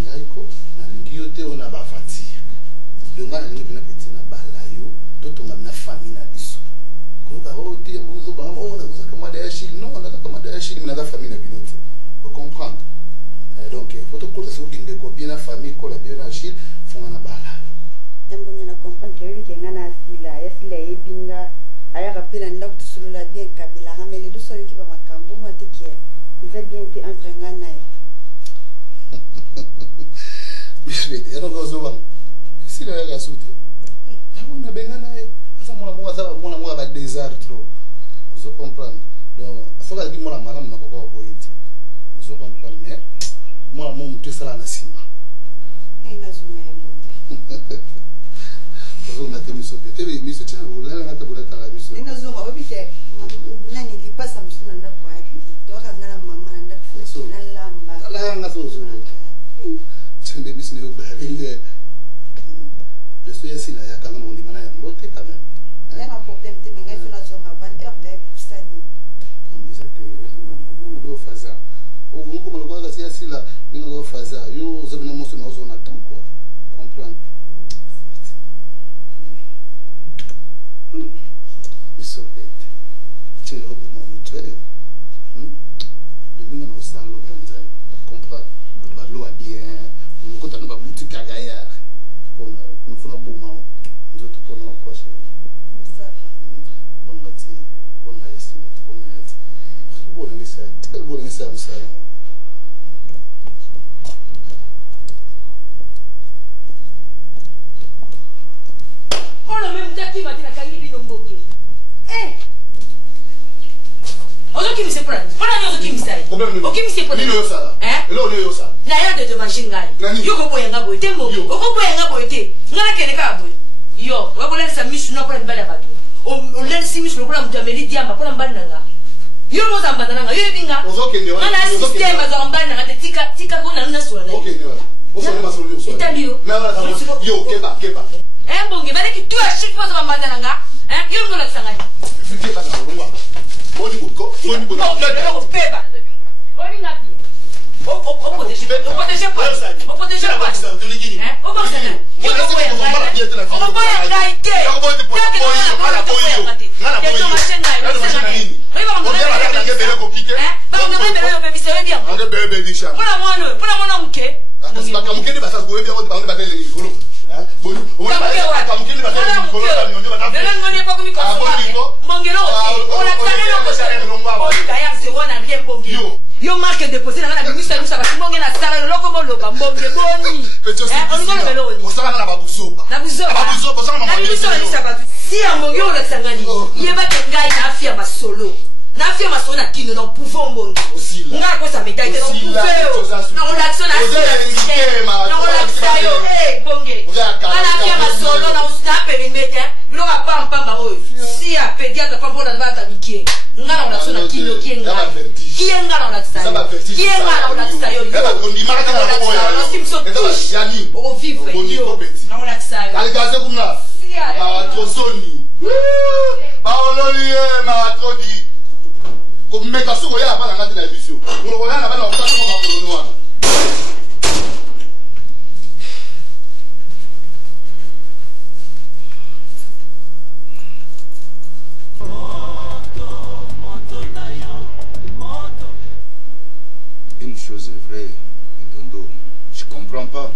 Ngaiko na lingi yote ona bafati Non, on a commandé à Chine, mais on a famille. Vous comprenez? Donc, il faut que vous ayez bien la famille, que bien la Chine, font un bala. Je comprends que vous avez un asile, il y a aya rappela ndako tosolola bien kabila ramele dosolo ki ba makambo mate ki iza bien te entre nga naye bisbete era ngozo bang sila ya gasute na benga naye asa mwana ba désert trop vous comprenez donc asoka ki mwana malamu na kokwa boyiti vous comprenez mais mwana mo mutu sala na sima ina zuma yembo on a tenu ce pété, mais il se tient, on a la table à la mission. Il nous a dit que Nani dit pas ça, monsieur, n'a pas été. Tu as gagné la maman, n'a pas fait la lamba. La lamba, c'est un business au Bahreïn. Je suis ici, là, il y a quand même un dimana, il y a un boté quand même. Il y a un problème, tu m'as fait la zone à 20 heures d'Epstani. On disait que on doit faire ça. Au moment où on voit que c'est ici, là, on doit faire ça. Yo, vous avez une émotion dans zone à temps, quoi. Comprendre. Mi sorprende, c'è roba molto vero, dobbiamo non stare organizzando, comprare, parlo a bien, non conta non va molto cagare, con una bomba, non so tu con una cosa, buon ragazzi, buon ragazzi, buon iniziare, Ona même dati matina kangi bino mbonge. Ozo kimi se prendre. Ona nyozo kimi sai. O kimi se prendre. Nilo sala. Elo nilo sala. Na ya de machingali. Yoko boya ngabo ite mbo. Oko boya ngabo ite. Ngala kene ka boy. Yo, wa bola sa misu na prendre bala bato. O len si misu ko la mtameli diamba ko na mbanda nga. Yo mo za mbanda nga. Yo ebinga. Ozo kende wa. Ngala system za mbanda nga tika ko na nna swala. Okay ne wa. Ozo ne masolo yo. Italio. Yo keba. Bonge, va que tu as chiffre pour ma bandana, hein? Yo no la sangani. Fique pas dans le bois. Boni buko, boni buko. Non, non, peba. Boni ngati. O protège pas. O protège pas. Hein? O boxe na. Yo ko boya ngai. O boya ngai te. Yo ko boya te po. Ala boyo. Ngala boyo. Yo machine ngai. Yo sangani. Yo ba ngombe bele bele ko pite. Hein? Ba ngombe bele bele bise we bien. Ngombe bele bele disha. Pona mwana mke. Kasi ba kamuke ni basa ko we bien ko ba ngombe bele ni kolo. Yo marque déposé dans la ministre nous ça va mbonge na sala loko moloba mbonge boni on ngolo beloni osala na babusoba na buzoba osala mama na buzoba ni sabatu si mbonge o la sangani yeba kengai na afia masolo na afia masolo na kino na pouvoir mbonge nga ko sa médaille na pouvoir na relaxation na yo mbonge na afia masolo na usta perimeter lo ka pamba oyo si a pediatra pambo na bata mikie nga na relaxation na kino kienga kienga na relaxation kienga na relaxation eba kondimaka kana na boya eba yani o vivre yo na relaxation aligaze kuna matrosoni baololi matrodi komeka soko ya bana ngati na emission ngolo yana bana okata ko makolo wana Une chose est vraie, Ndondo, je comprends pas.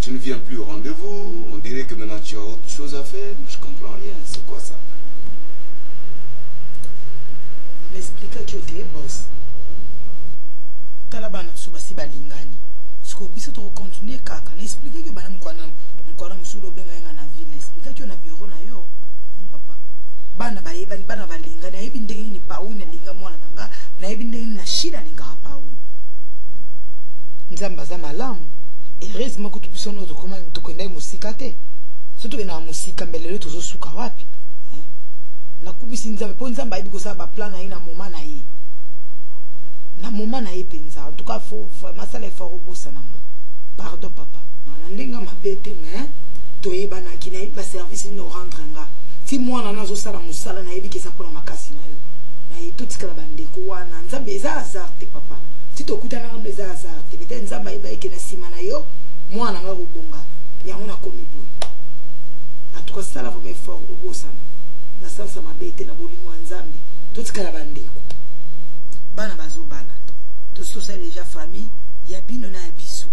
Tu ne viens plus au rendez-vous, on dirait que maintenant tu as autre chose à faire, je comprends rien, c'est quoi ça? Explica que tu boss. Talabana suba si balingani. Siko biso to continuer kaka. Explica que bana mkwana msudo benga na ville. Explica que na bureau na yo. Papa. Bana balingani. Ayibi ndenge ni paune linga mwana nanga. Na ayibi ndenge na shida linga paune. Nzamba za malamu. Heureusement que tu biso no to koma to kwenda musika te. Surtout na musika mbele to zo suka wapi? Nakubisi nzambe po nzambe ayibi kosala baplan na ye na moma na ye na moma na ye mpenza en tout cas masala efort obosana pardon papa na ndenge mabe te mais toyebanaki nayebi baservice nini orendre nga ti mwana na azosala mosala nayebi kesa mpona makasi na yo naye totikala bandeko wana nzambe eza hasard te papa ti tokutanaka mpe eza hasard te pete nzambe ayeba eke na nsima na yo mwana nga kobonga yango nakomi boye en tout cas sala vraimen effort obosana basalisa mabe te na bolingo ya nzambe totikala bandeko bana bazobala tosala deja famille ya bino na ya biso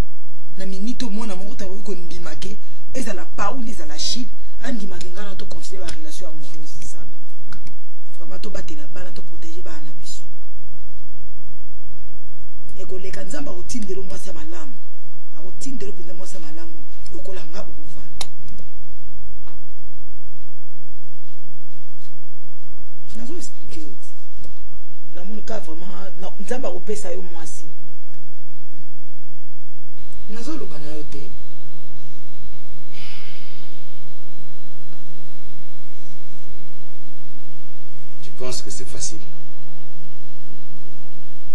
na minute omona moko takoki kondima ke ezala pauli ezala chile andimaka nga na toconsidere barelation amoureuse sabe vraiment tobatela bana toprotege bana na biso ekoleka nzambe akotindela mwasi ya malamu akotindela mpenza mwasi ya malamu lokola nga okovanda nazo explike yo ti namoni ka vraiment nzambe akopesa yo mwasi nazoloba na yo te tu penses que c'est facile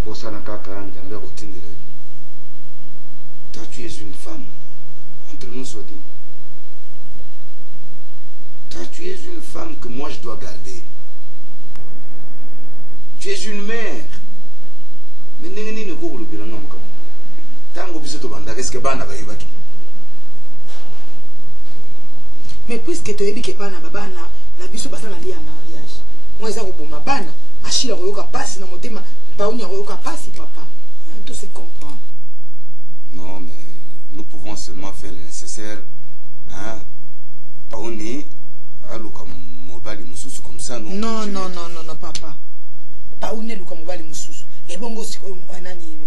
kosala kaka nzambe akotindela yo toi tu es une femme entre nous soit dit toi tu es une femme que moi je dois garder tu es une mère mais ndenge nini okokolobela nga makambo ntango biso tobandaka eske bana bayebaki mais puisque toyebi ke bana babana na biso basala lia mariage moi eza koboma bana ashila koyoka pasi na motema bauni koyoka pasi papa tout se comprend non mais nous pouvons seulement faire le nécessaire hein bauni aluka mobali mususu comme ça nous non non non non non papa bauni aluka mobali mususu ebongo sikoyo nani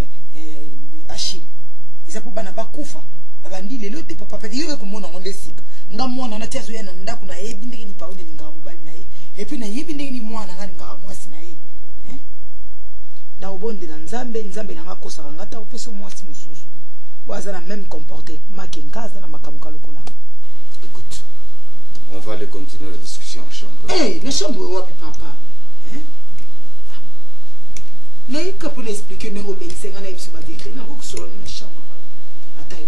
ashila eza po bana bakufa babandi lelo te papa pete yo komona ngonde sika nga mwana na tia zoya na ndako na yebi ndenge ni paone linga mobali na ye et puis na yebi ndenge ni mwana ngani nga mwasi na ye na obonde na nzambe nzambe na ngakosa ngata opesa mwasi mususu waza na même comportement ke ngaza na makamuka lokola. Écoute, on va aller continuer la discussion en chambre. Eh, la chambre wapi papa mais pour expliquer nous obéissez ngana biso ba vérité na ko solo na chambre atayo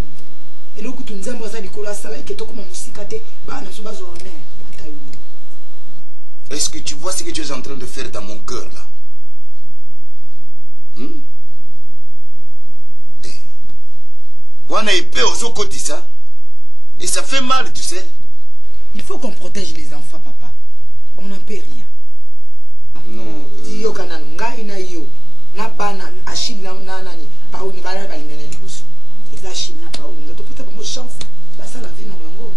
eloko tunzambo za likolo sala ke tokoma musika te bana so bazo honneur atayo. Est-ce que tu vois ce que tu es en train de faire dans mon cœur là? Wana épée aux autres dit ça et ça fait mal, tu sais. Il faut qu'on protège les enfants papa. On n'en peut rien. Non. Yo kanano ngai na yo na bana ashili na nani pauni bana balingana liboso. Eza ashili na pauni ndo topeta bango chance basa la vie na bango.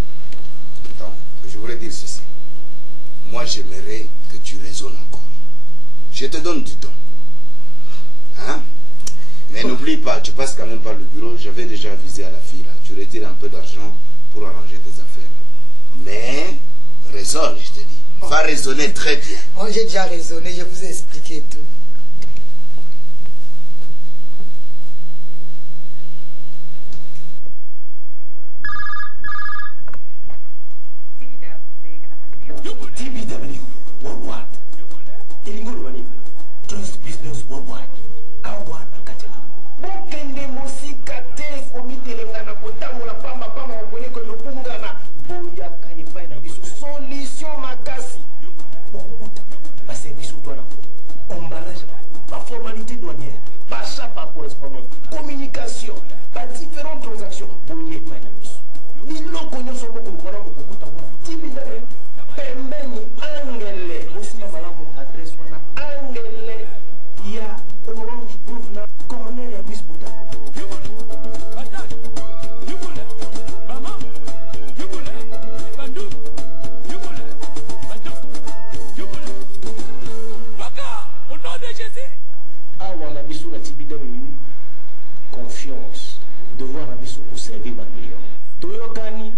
Attends, je voulais dire ceci. Moi j'aimerais que tu raisonnes encore. Je te donne du temps. Hein? Mais n'oublie pas, tu passes quand même par le bureau, j'avais déjà avisé à la fille là. Tu retires un peu d'argent pour arranger tes affaires. Mais raisonne, je te dis. Va raisonner très bien. Oh, j'ai déjà raisonné, je vous ai expliqué tout. TBW Worldwide. Ilingolo bani? Trust Business Worldwide. Awa nakatela. Bokende mosika te komitelenga na kotambola pamba pamba okone ko lobungana. Boya kanifai na biso solution makasi. Bokuta ba service autour na emballage, ba formalité douanière, ba achat par correspondance, communication, ba différentes transactions. Boya pa na biso. Biloko nyonso boko kora bokuta wana. TBW pembeni angele osina malamu adresse wana angele ya orange proof na corner ya bisputa awa na biso na TBW confiance devoir na biso koservir baclient toyokani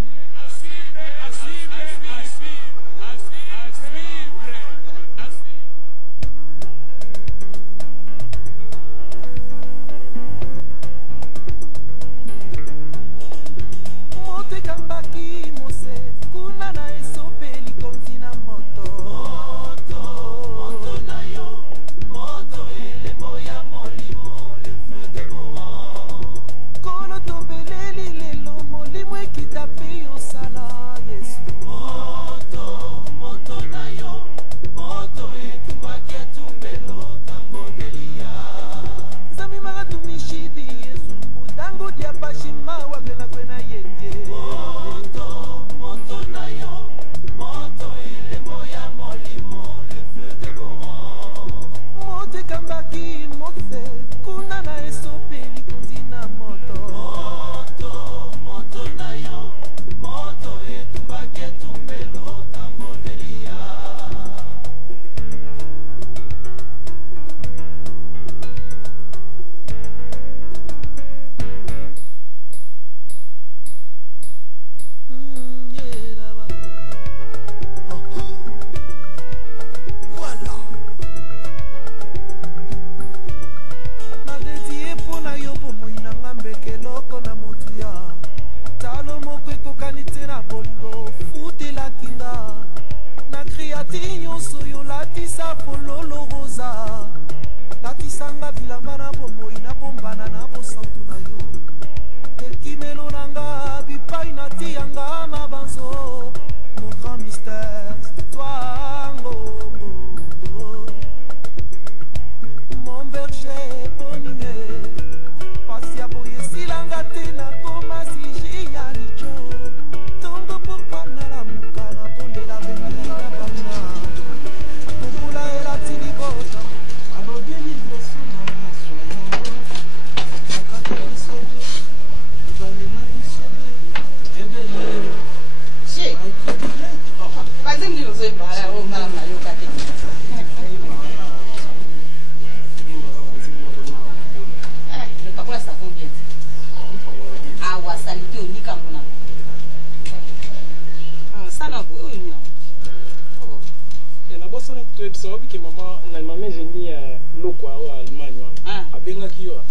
tu es savoir que maman na maman génie loko au Allemagne wa abenga kiyo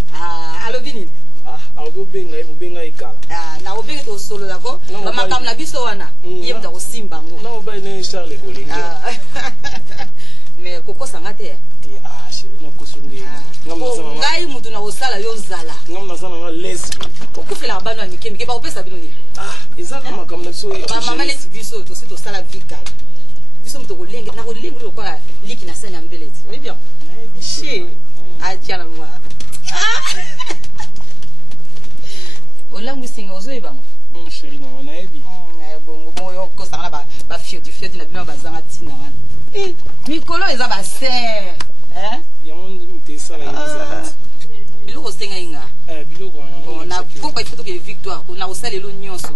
alobini benga ikala na obenga to solo dako mama kam na biso wana yem da osimba ngo na oba ne Charles Bolinga mais koko sangate chérie na kusungi ngai mutu na osala yo zala ngam na ma lesbi okufela bana ni kemike ba opesa bino ni ezaka makam na so ba mama ne biso to si to sala vika biso mutu kolenge na kolenge lo kwa liki na sana mbeleti oui bien chérie atia na moi olangu singa ozoyeba mo chérie na wana ebi bongo yo ko sanga ba fioti na bino bazanga tina wana mikolo eza ba ser yango ndimte sala yezala biloko senga inga biloko na kopa ifoto ke victoire na osalelo nyonso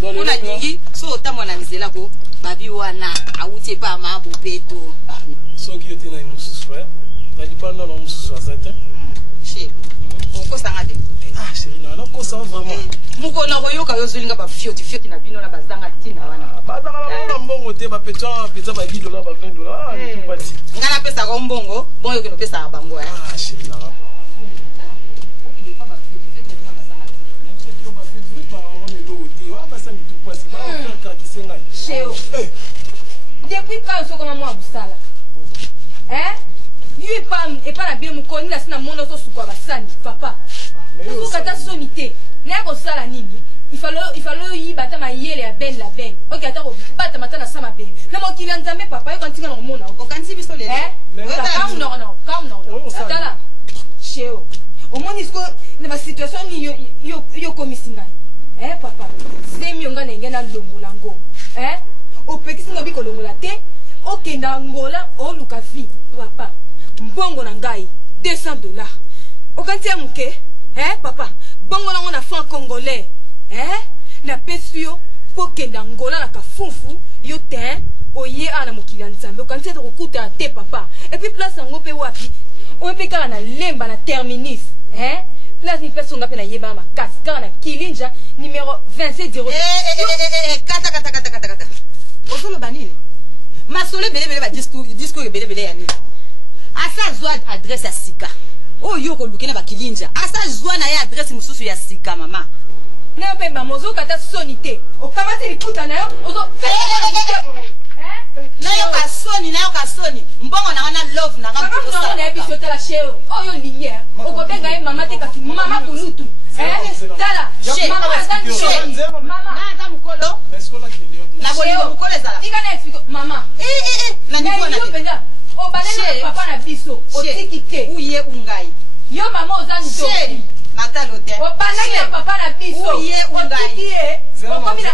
kuna lingi so otamwa na nzela ko babi wana awuti pa mabo peto soki yo tena mususu na libanda na mususu azate chérie okosanga te chérie na kosa vraiment muko na koyoka yo zulinga ba fioti na bino na bazanga tina wana bazanga na mbongo te ba peta ba $10 ba $20 ni pati ngana pesa ko mbongo bongo kino pesa bango chérie na Cheo. Depuis quand on commence à busala? Lui et pas la bien mon connu la sina mon auto sukwa basani papa. Pour kata sonité. Na ko sala nini? Il fallait y bata ma yele ya ben la ben. OK ata ko bata mata na sama ben. Na mo kili nzambe papa yo kantinga na mona. Ko kanti biso le. Calme. Atala. Cheo. Au moins isko na ba situation ni yo komisinga. Papa, c'est mieux nga nenga na longola ngo. O pekisi nga biko longola te, o kenda ngola o luka vi, papa. Mbongo na ngai $200. O kanti ya muke? Papa, bongo na ngona fan congolais. Na pesio po kenda ngola na kafufu yo te, o ye ana mokili nzambe. O kanti ya kokuta te papa. Et puis place ngo pe wapi? O pe kala na lemba na terminus. Place ni personne n'a pas na yeba ma casque na Kilinja numéro 27 kata ozolo banini masole bele ba discours bele yani asa zwa adresse ya sika oyo ko lukena ba Kilinja asa zwa na ya adresse mususu ya sika mama na pe ba mozo kata sonité o kamati likuta na yo ozo nayo kasoni mbongo na wana love na ngam ko sala na biso tala cheo oyo ligne o ko benga e mama te kati mama kulutu tala mama na mukolo na bolingo mukolo ezala ikana explique mama na niveau na benga o banana papa na biso o tikite uye ungai yo mama ozani to natalo te o banana papa na biso uye ungai o komina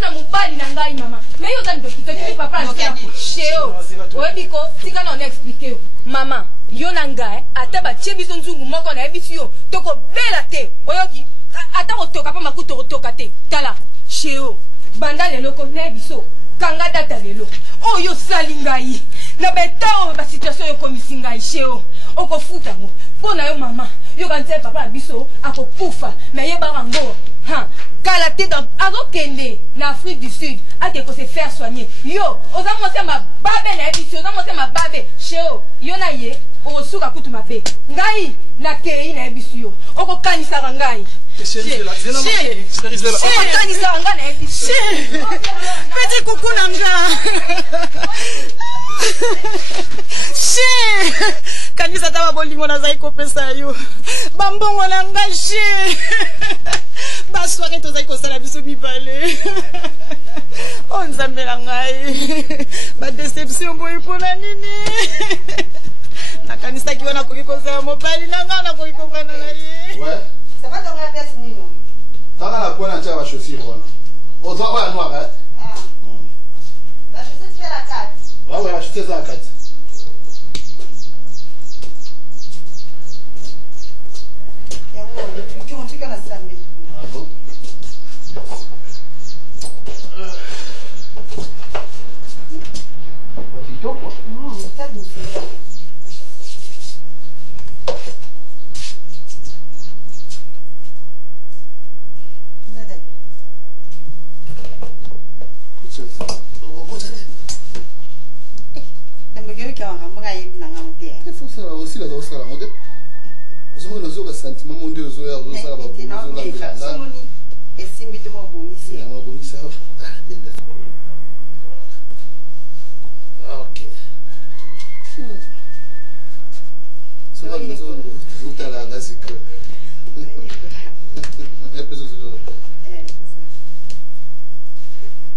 na mobali na ngai mama mais yo ozani dokito kimi papa na cheo oyebiko tika na on explique mama yo na ngai ata batie biso nzungu moko na yebisi yo tokobela te oyoki ata kotoka mpa makuta kotoka te tala cheo banda lelo ko na yebiso kanga data lelo oyo osali ngai na betao basituation oyo ekomisi ngai cheo okofuta ngo mpo na yo mama yo kantia papa na biso akokufa na yebaka ngo kala te azokende na Afrique du Sud ake ko se faire soigner yo oza mwasi ya mababe na yebisi oza mwasi ya mababe cheo yo na ye okosuka kutu mabe ngai na kei na yebisi yo okokanisaka ngai okokanisaka ngai na yebisi petit kuku na nga kanisa ta babolingo nazali kopesa yo bambongo na nga baswake tozali kosala biso mibale o nzambe na ngai badeception boyi mpona nini nakanisaki wana nakoki kozala mobali na nga nakoki kobana na ye tanga na kuona ntia bachaussure wana oza oya noire ouais, la chute à 4. Ah bon? TikTok quoi? Non, c'est pas bon. que tu as un bras et une amitié. Il faut ça aussi là dans ça là. Parce que nous avons un sentiment mondial aux heures, aux ça là. Et si tu m'as bon ici. Il m'a bon ici. Bien d'accord. Ok. Ça va nous on tout à la nasi que. Et puis ça.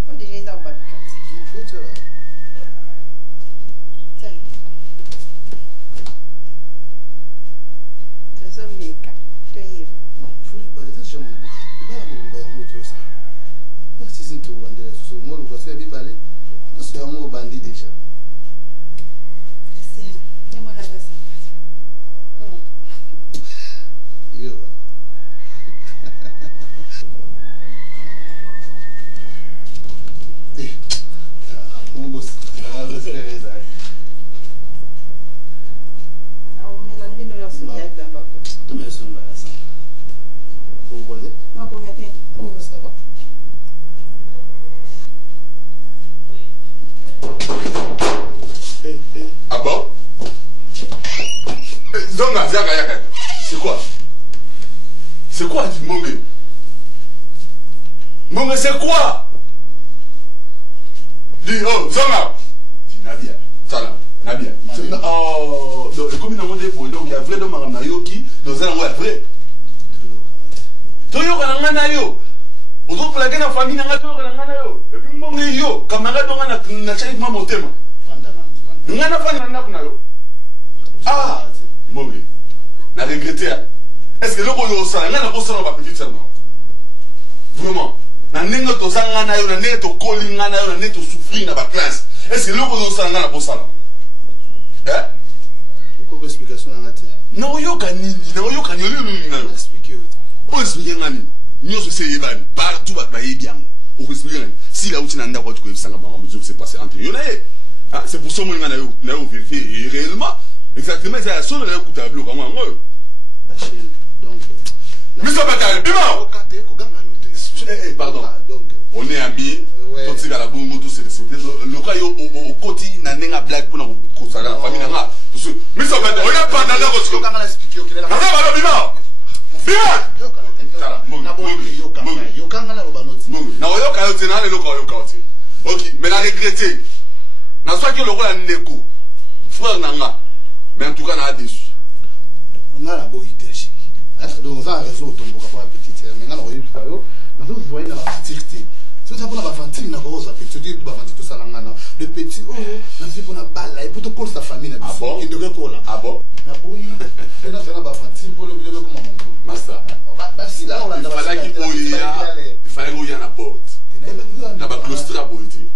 On dirait dans le bac. Il faut ça. Salut. Tu es un mec. Tu es il faut bah ça j'aime. Bah mon moto ça. Pas si c'est tout bandé sur moi le voici à bibalé. C'est un mot bandit déjà. C'est mais moi là ça. Yo. Mon boss, on va se faire ça. On met la ligne dans ce diag d'abord. Tu mets son bas ça. Vous voyez? Non, pour regarder. Ça va. Ah bon? Zonga, Zaka Yaka. C'est quoi? C'est quoi, dit Mongé? Mongé, c'est quoi? Dis, oh, Zonga! Dis, Nabia. Salam. Nabia. Oh, comme il a monté pour donc il y a vrai de Maranayoki, dans un endroit vrai. Toyo Kananganayo. Autant pour la guerre en famille, n'a pas Kananganayo. Et puis Mongé, yo, camarade, on a chaque moment au thème. Nous n'avons pas de ah, Mongé. N'a regretté. Est-ce que le rôle au salaire, n'a pas de petite seulement? Vraiment. Na nengo to sanga na yo na neto calling na yo na neto souffrir na ba classe. Est-ce que le rôle au salaire n'a pas ça? Hein? Pourquoi explication na ngate? Na yo kanini, na yo kanyo lu na yo. Expliquer oui. O expliquer ngani? Nyo se seye bani, partout ba bien. O expliquer ngani? Si la outina nda ko ko sanga ba mesure que c'est passé entre yo na ye. Hein? C'est pour ça moi na yo vérifier réellement. Exactement, c'est la seule là écoutable comme moi. Achille. Donc Monsieur Bakary, Bima! Pardon. On est amis. Quand tu vas la bongo, tout c'est le cas au côté n'a pas blague pour nous consacrer la famille là. Monsieur Bakary, on a pas dans la route. On a pas de Bima. Bima. Ok, mais la regretter. N'a pas que le rôle à Neko. Frère Nanga. Mais en tout cas, on a déçu. On a la boïté. Donc, ça a raison, ton beau rapport à petite sœur. Mais on a eu ça. Nous voyons dans la petite. Si vous avez la ventile, vous avez la petite. Vous avez tout ça. Le petit, oh, on a fait pour la balle. Et pour te coller sa famille. Ah bon? Il devrait coller. Ah bon? Ah oui. Et nous avons la ventile pour le milieu de comment on peut. Master. Si là, on a il fallait qu'il y ait la porte. La clôture à boîtier.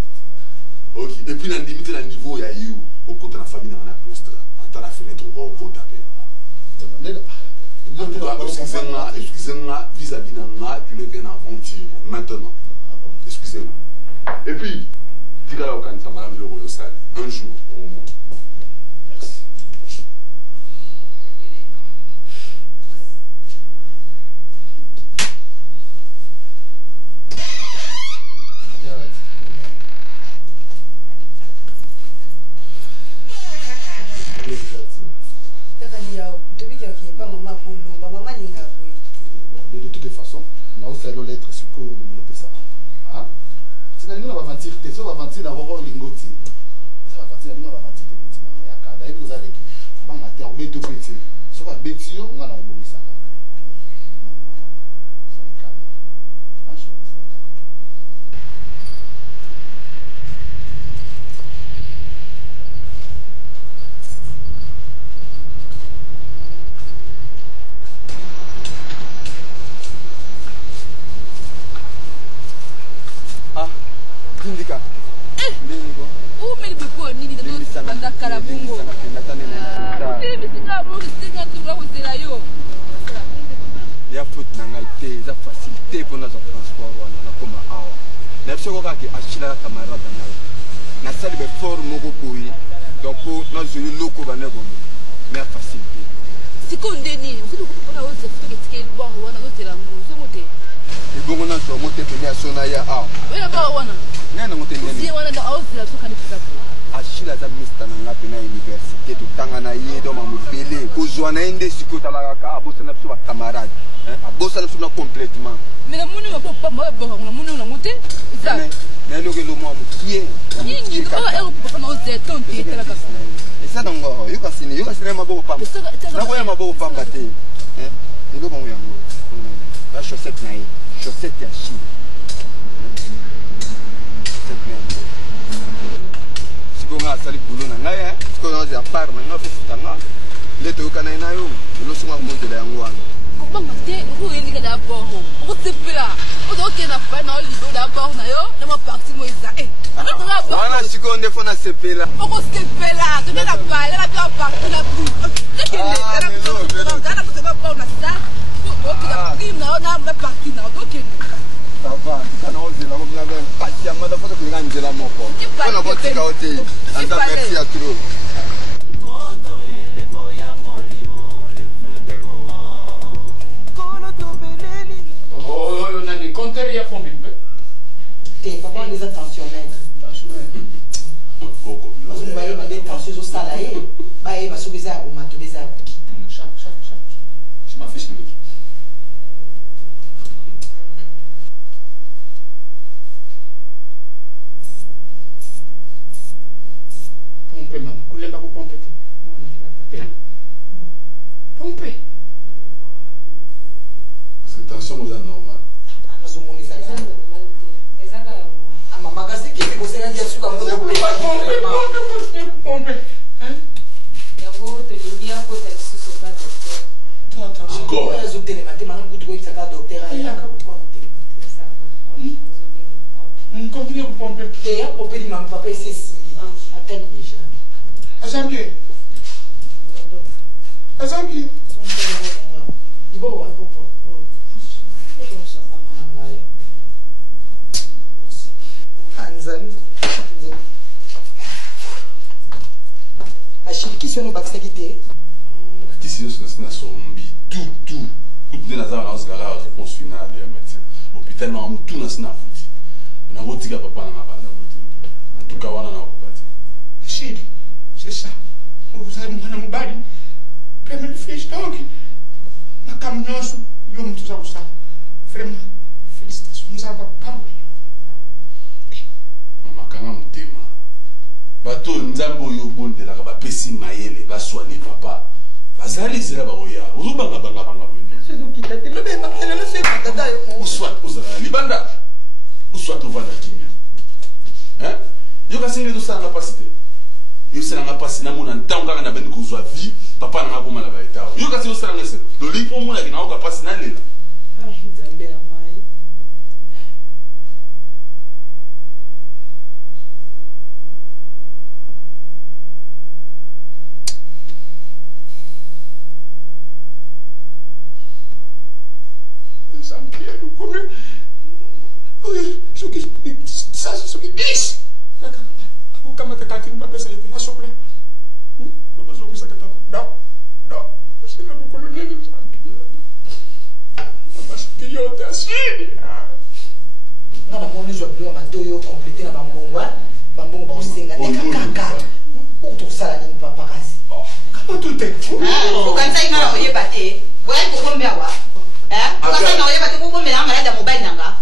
Ok. Et puis, dans limite, le niveau, il y a eu au côté de la famille dans la clôture. Attends la fenêtre, on va au pot taper. Excusez-moi, vis-à-vis de moi, tu n'es qu'une aventure maintenant. Excusez-moi. Et puis, tu vas au Canada, madame le rôle un jour au moins. Merci. De toute façon, on a fait l'être sur le milieu ça. Hein? C'est une aventure, c'est une aventure d'avoir un lingoti. C'est une aventure d'avoir un petit petit. Il y a quand même vous allez qui bon à terre tout petit. Sur un petit on a un bon ça. Non, c'est calme. Franchement, c'est calme. Indika. Ndeni ko. Umeli biko nini ndo banda kala bungo. Ndeni singa bo singa tuba kuzira yo. Ya foot na ngaite za facilité pour notre transport wana na koma awa. Na biso ko kaki achila camarade na. Na sali be fort moko boyi. Donc na zulu loko bana bomo. Mais facilité. Siko ndeni, usiko kupona wote fike tike bo wana wote la mbuzo mote. Ibongo na so mote pe ya sona ya awa. Wena ba wana. Nena mote ndeni. Si wana da awzila to kanipisa. Achille aza ministre na nga pe na université totanga na ye do mamubele kozwa na ye nde sikoyo talaka abosana biso bacamarade abosana biso na complètement mais namoni mabopamba namoni nango te nayelokelo mwa mokie eza nango yokasina ye maboko pamba nakoya maboko pamba te eloko yango yango ba chaussette na ye chaussette ya Achille sikoyo asali bulo na ngai sikoyo aza part na ngai fofutanga nde toyokana ye na yo elosonga komodela yango wana banga te okoyelinga d'abord okosepela ozokenda fa na olibo d'abord na yo na maparti mo eza wana sikoyo nde fo nasepela okosepela tokenda pale na bia parti na plus tekendekana koseka bord na sa okenda prime na yo na parti na yo tokende ça va kana ozela kobina ben pati ya mada foto kulinga nzela moko mpona kotika o te anta merci à trop oh nani compteur ya pombi te papa on les a tensionnés baye babe tension ezosala ye baye basoki eza ya komato beza ya koki pompe mama kulemba kupompe te mwana pena pompe cette tension est normale nazomonisa mama kasi kini kosenga suka pompe yango tolingi akota lisusu ka docteur encore azotelema te mana kutu koyebisaka docteur continue kupompe te apopeli mama papa esesi atali déjà Azambie. Azambie. Anzali. Ashirikisho no batisaki te. Bakisi c'est na sombi tout kutu na za na osgara réponse finale ya médecin hôpital na mtu na sina futi na rotika papa na mabanda futi en tout cas wana na okupati Chili, c'est ça. Vous avez mon amobali. Premier fils donc. Ma camionneuse, yo me tout ça. Vraiment, félicitations. Nous avons pas. Mama kanga mutema. Bato nzambo yo bondela ka bapesi mayele ba soigner papa. Bazali zera ba oya. Uzubanga banga boni. C'est nous qui t'a dit le même elle le sait pas dada yo. Uswat uzala libanda. Uswat ovanda kimia. Hein? Yo kasinga to sana capacité. Yo sala nga pasi na mona ntango kaka na bandi kozwa vie papa na ngako mala ba etao. Yo kasi yo sala ngese. Do lipo mona kina ko pasi na lela. Ah, nzambe na mai. Jean-Pierre, comment ce qui disent. Kama tekati mbapesa hivi asopla. Baba zongi sakata. Da. Sina bukolo nini msaki. Baba sikiyote asini. Ngana moni jwa bilo madoyo compléter na bambongwa. Bambongo ba osenga te kaka. Oto sala ni papa kasi. Kama tute. Ukanza ingala oyeba te. Boya kokombea wa. Ukanza na oyeba te kokombela malade mobile nanga.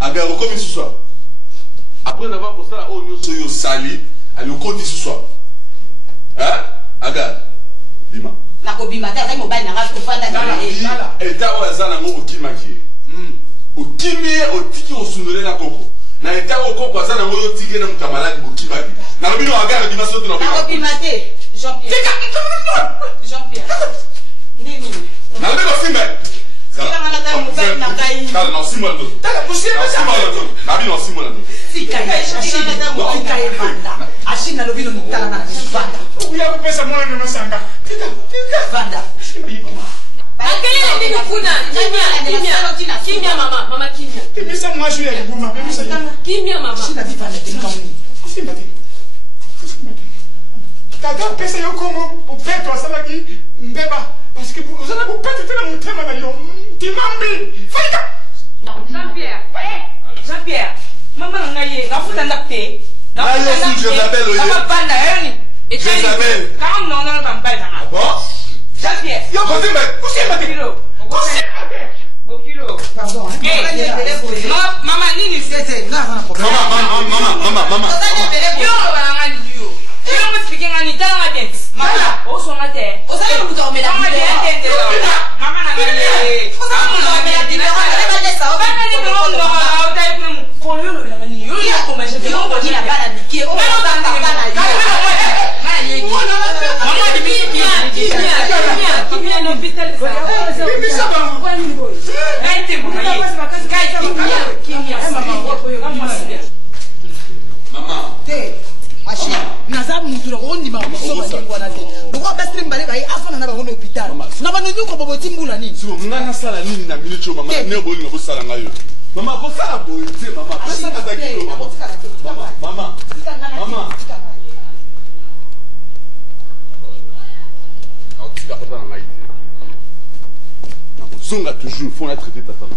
Aga rekomi ce soir. Après avoir posté la oignon sur yo sali, à le côté ce soir. Hein? Aga, bima. Na ko bima ta sai mobile nanga ko fanda na e ta wa zana ngo okimaki. Okimi otiki osundole na koko. Na eta okoko zana ngo yo tike na mkamalaki bokimaki. Na bino aga bima sote na bima. Na ko bima te, Jean-Pierre. Jean-Pierre. Nini? Na bino simba. Sika ngana ta mobile na kai. Kala na simba ndo. Taka kushira ndo. Na bino simba ndo. Sika ya vanda. Ashina lobino mutala na vanda. Uya kupesa mwana na masanga. Tika. Vanda. Makelele nini kuna? Kimya mama kimya. Kimisa mwashu ya nguma. Kimya mama. Shina vipande tika muni. Simba te. Kaka pesa yo komo upeto asala ki mbeba parce que vous allez vous péter dans mon thème na yo. Timambi. Faika. Jean-Pierre. Jean-Pierre. Mama ngaye ngafuta ndakte. Là, je suis Jezabel, oui. Jezabel. Quand non, non, non, pas. Bon? Jean-Pierre. Yo, cousin, cousin, ma kilo. Pardon, hein? Maman, Nini, c'est Maman. Yo, on va expliquer à Nita la dette. Maman, au son la terre. Au salaire, vous dormez la maman, maman, la maman, naza mutu na kondima basobaengwana te lokwa bastre mbale baye afana na bango na hôpital na banonyuka baboti mbula nini nga nasala nini na minute oyo mama ne bolinga bosala ngai yo mama kosala boye te mama pesanga za kilo mama akotika tata na ngai te nakozonga toujours fo na traité tata na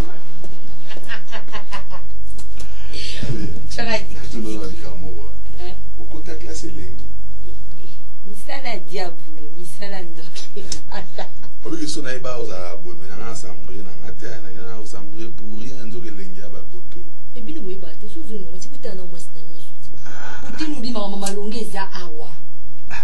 ngai okota classe elengi misala diabolo misala ndoki obiki so nayeba ozala boye me nanga asambrie nanga te nanga osambrie pour rien nzoka elengi ya bakoto ebino boyeba te sozonga tikutana na mwasi na miso utinulima mama malonge eza awa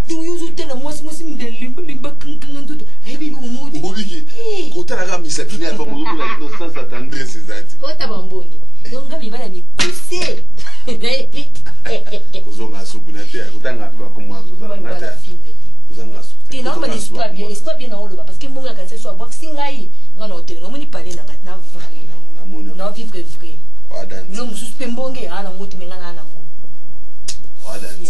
ndinguyozotela mwasi mbelimba kankanga ntoto ayebili omodi obiki kotalaka misakini yaba mozokola innocence atendresse eza ti kota bambongi nonga mibala mikuse kozonga sukuna te akotanga mpe bakomwazozanga te kozanga histoire bien na oloba parce que mbongo akanisa so abwakisi ngai nga na hotel namoni pale na ngati na vrai na vivre vrai bilo mosusu mpe mbonge aa nango te menga nga nango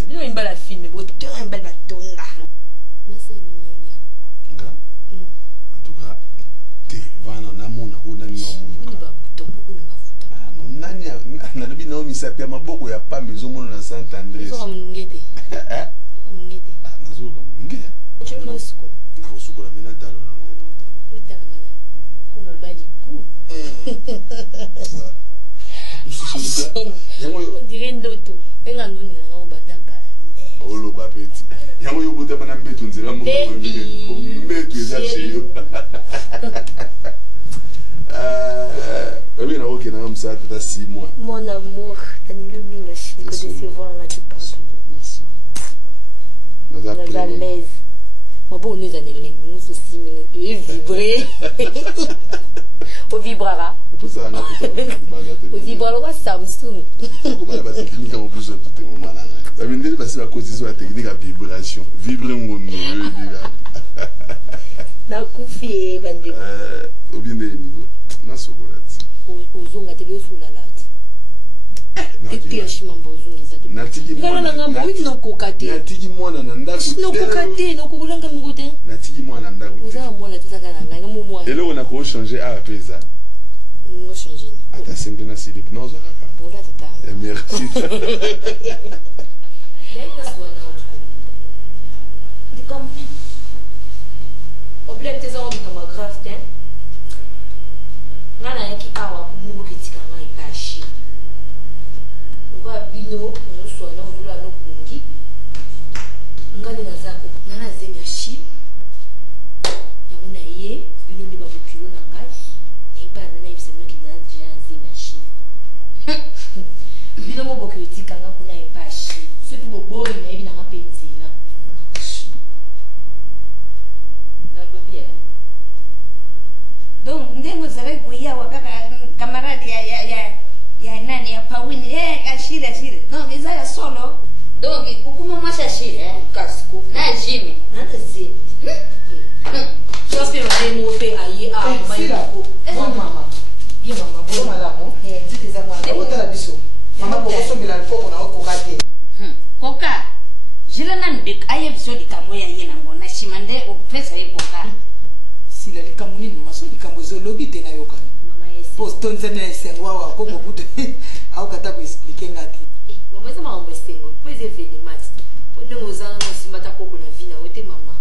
bino imbala filme boteur imbali batonda nga en tout cas te vana namona onani namonuka nani nalobi nao misapi ya maboko ya pamba ezomona na saint andrés nazoka monge nakosukola mena talo oloba peti yango yo botama na mbeto nzela mbeto eza cheyo obi nakokendanga mosala tata 6 mois mon amour naningi ominga shi kodecevoir nga te partout naza lese maboko no eza na elengi moso simina evibre ovibrara ovibrara lokwa samsung komana bateknike yango biso tute momananga babendeli basi bakotisi bateknike ya vibration vibre ngondo oyebika nakufi ye bandeko obindeli nivo nasokola ti ozonga te beosolala ti tekeyashimamba ozongisa te natiki mwana na ndako nokoka te nokokolanga mongo te natiki mwana na ndako oza na mwana te saka na ngai na momwana eloko nakochange awa mpe eza ngochange ata semble na silipe naoza kaka bola tata merci oblème te ezango bikama grave te nga nayaki awa kumumukitika nga epashi oba bino ozoswana ozolola nokungi ngani nazako nga nazemi ya shi yango na ye bino nde babokilo na ngai nayebana na nayebisa binoki deja nazemi ya shi bino mobokilo etikanga kuna epashi soki boboyi nayebi nanga mpe nzela nalobi donc ndenge ozalaki koyawa kaka camarade ya nani ya pawini ashire donc eza ya solo donc ukuma mwasha shire kasiko na jimi nana zini J'espère que vous avez aïe à Maïko. Mama. Bien maman. Bon madame. Dites ça moi. Et vous avez dit ça. Maman pour vous sommes là le on a okokate. Koka. Jila nan bek aye biso dikambo ya yena ngona shimande opesa ye koka. Sila dikambo ni maso dikambo zolobi tena yoka. Mama yesi. Post tonzene sengwa wa ko mobuto. Au kata ko expliquer ngati. Mama ça m'a embrassengo. Pois événement. Pone ngozanga simata koko na vina ote mama.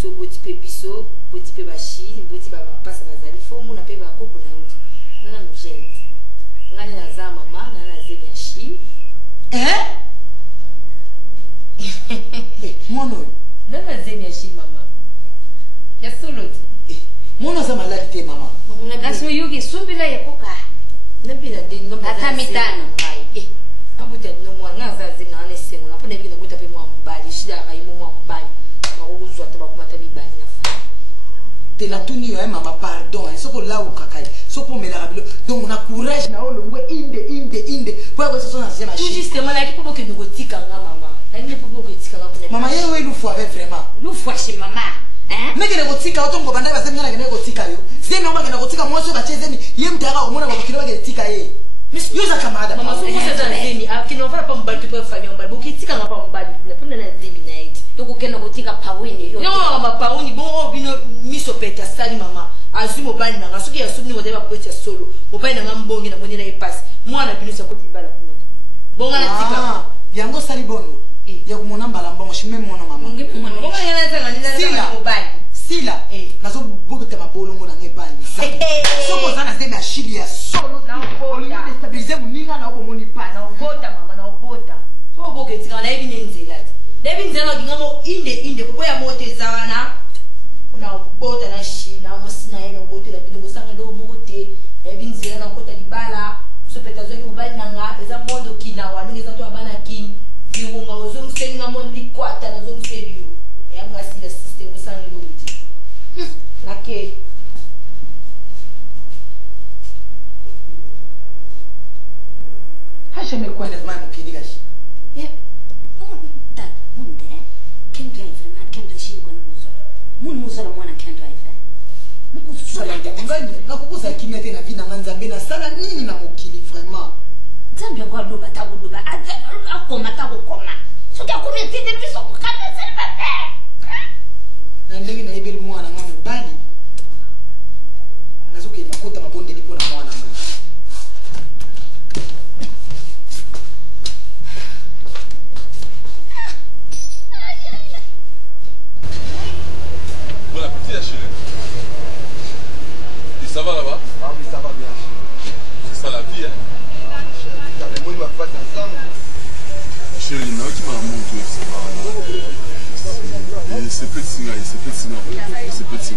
So boti pe biso, boti pe bashi, boti ba pasa bazali fomu na pe ba koko na yote. Nana mjente. Ngani na za mama, nana zenya shi. mwana oyo ndana zemi ya shi mama ya solo te mwana aza maladi te mama kasi oyuki sumbila yekoka napila de ata mitano ngai abuta no mwana aza zinga ane sengo na pona bikina buta pe mwa mbali shida kai mwa mbali bakuzwa te bakumata bibali na fa te na tuni yo mama pardon soko lauka kai soko melaka bilo donc na courage na olongwe inde kwa ko sona sema tout justement la kipo ke ngotika nga mama na ni popo ke tika nga kuna mama yero elu fo avec vraiment lu fo chez mama mekene kotika otongo banda bazemi na kene kotika yo sisi mama kene kotika mwaso bachezeni ye mtaka omona bakukira bake tika ye yoza kamada mama so musa zeni akino vara pa mbali pe famille mbali bokitika nga pa mbali na pona na zemi night tokukenda kotika pawini yo no mama pawini bo bino miso peta sali mama azu mobali nanga soki ya suni woteba bwetya solo mobali nanga mbongi na monela epasi mwana bino sakoti bala kuna bonga na tika yango sali bono ya kumona mbala mbongo shime mwana mama bonga yana tanga nila mobali sila nazo bokota mabolongo na ngepani soko zana zeme ashili ya solo na obota destabiliser muninga na obomoni pa na obota mama na obota so boketika na ebi nenzela debi nzela ngamo inde kuboya moto zawana una obota na shi na mosina yena obote la bino bosanga ndo mote ebi nzela na kota libala so peta zoki mobali nanga eza mondo kina wani eza to abana kin biunga ozomsenga mondi kwata na zomseliyo yanga sila system bosanga ndo nake hasha mekwenda mama mukidika shi can drive man can drive shi kwana muzo mun muzo na mwana can drive sala ngani nakukuza kimya tena vina nganzambe na sala nini na mukili vraiment nzambe kwa luba takuduba akoma takukoma soki akumi tinde biso kukana selibate na ndenge na ebeli mwana nga mobali nazokenda kota mabondeli mpo na mwana nga Bon appétit la chérie. Et ça va là-bas? Ah oui, ça va bien. C'est ça la vie, hein? T'as les mots va passer ensemble. Chérie, non, tu m'as montré, c'est marrant. C'est petit, c'est petit.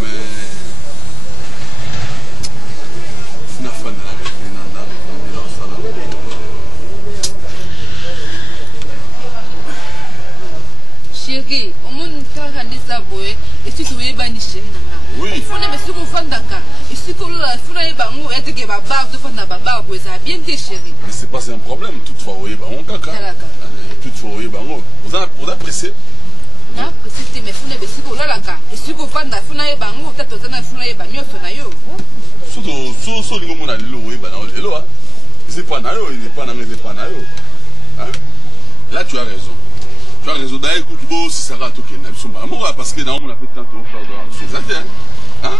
Mais... C'est une fan de la vie. Chérie, au moins kaka ndisa boye esi toyeba ni chérie nanga. Oui. Fona besi ko fandaka. Esi ko la fona yeba ngo eteke baba to fanda baba ko za bien te chérie. Mais c'est pas un problème, toutefois oui, bah on kaka. Toutefois oui, bah on. Vous appréciez? Na pressé mais fona besi ko lalaka. Esi ko fanda fona yeba ngo tato zana fona yeba nyoso na yo. So lingo mona lelo oui, bah na lelo ah. C'est pas na yo, c'est pas na yo. Hein? Là tu as raison. Tu as raison d'ailleurs, écoute, bon, si ça va toquer, parce que dans on a fait tant de faire de la chose. Hein?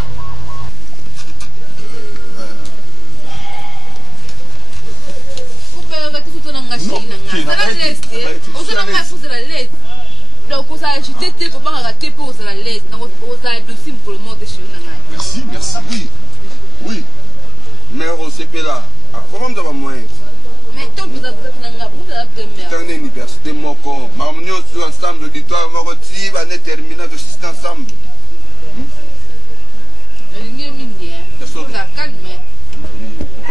Merci. Oui. Mais on s'est fait là. Comment on doit moins? Mais tant que vous avez une université, moko. Mamnio sur ensemble auditoire, moroti, va terminer de système ensemble. Pourquoi?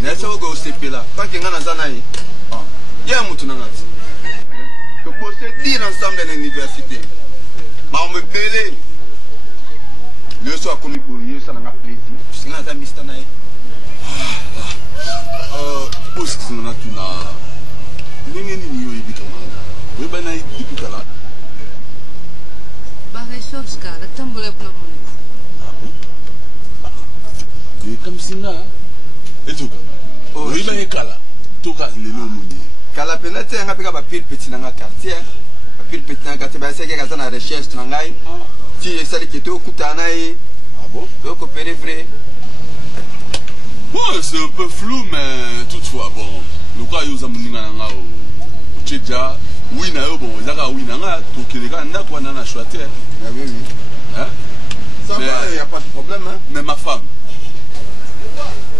Mais ça va au CP là. Tant qu'il y a un zanaï, il y a un mouton dans la vie. Tu peux dire ensemble dans l'université. Mais on me paye. Le soir, comme il faut, ça n'a pas plaisir. C'est un ami stanaï. Parce que on a tout là. Ndenge nini yo ibika manga. We bana ibika là. Ba réchauffe ka, la tambola pour mon. Et comme si là. Et tout. Oui bana kala. Tout ka lelo moni. Kala penate nga pika ba pile petit na quartier. Ba pile petit na quartier ba seke ka na recherche na ngai. Ti esali keto kutana yi. Ah bon? To coopérer vrai. Ouais, c'est un peu flou, mais toutefois, bon, le cas où Zamuninga Nanga au Tchédja, oui, bon, Zaka, oui, Nanga, tout qui est là, quoi, Nana Chouaté. Ah oui. Hein? Ça va, il n'y a pas de problème, hein? Mais ma femme.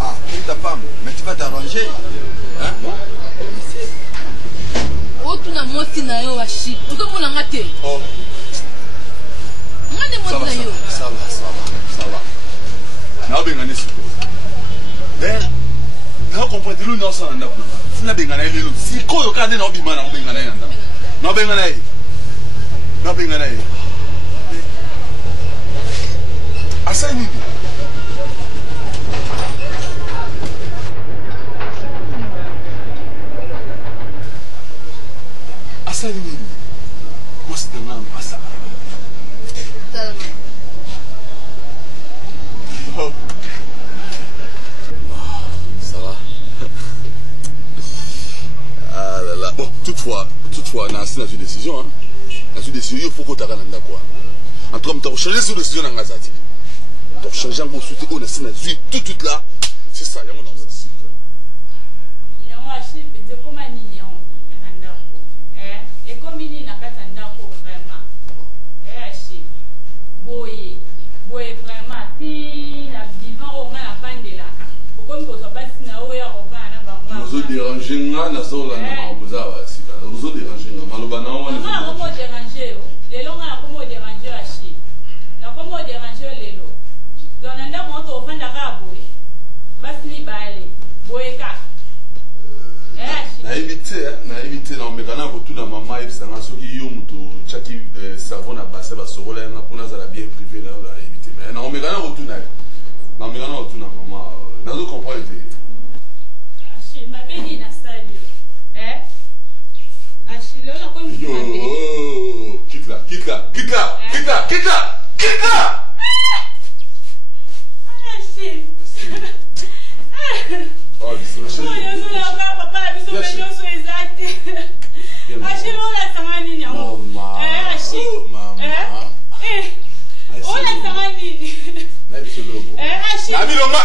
Ah, oui, ta femme, mais tu vas t'arranger. Hein? sina benga na lelo sikoyo kande na obima na benga na yanda na benga na ye na benga na ye asa nini asa nini moi c'est un homme asa oh. Ça va. Ah là là. Bon, toutefois, on a une décision. Hein. Dans une décision, il faut que tu aies un quoi. En tout cas, tu as changé cette décision dans Gazati. Tu as changé en consulté, on a une tout là. C'est ça, il y a un homme. Il y a un chef de commandant. Et comme il n'y a pas vraiment. Et chef. Boy vraiment. Si la vivant au moins la fin de là. Comme vous avez passé na oya okana bango. Vous dérangez nga na zola na mabuza wa sika. Vous dérangez nga maloba na wana. Nga comment déranger? Lelo nga comment déranger achi. Na comment déranger lelo. Donanda moto ofanda kabo. Basi ni bale. Boyeka. Na éviter na mekana retourna mama ebisanga soki yo muto chaki savon na basse ba sorola na pona za la bien privé na éviter. Mais na mekana retourna. Na mekana retourna mama. Nazo comprendre. Achille, ma béni na salut. Achille, on a comme yo, quitte là. Achille. Oh, c'est papa la biso benyo so exact. Achille, on la samani nya. Achille. Maman. On la samani. Na biso lobo. Achille. Ami longa.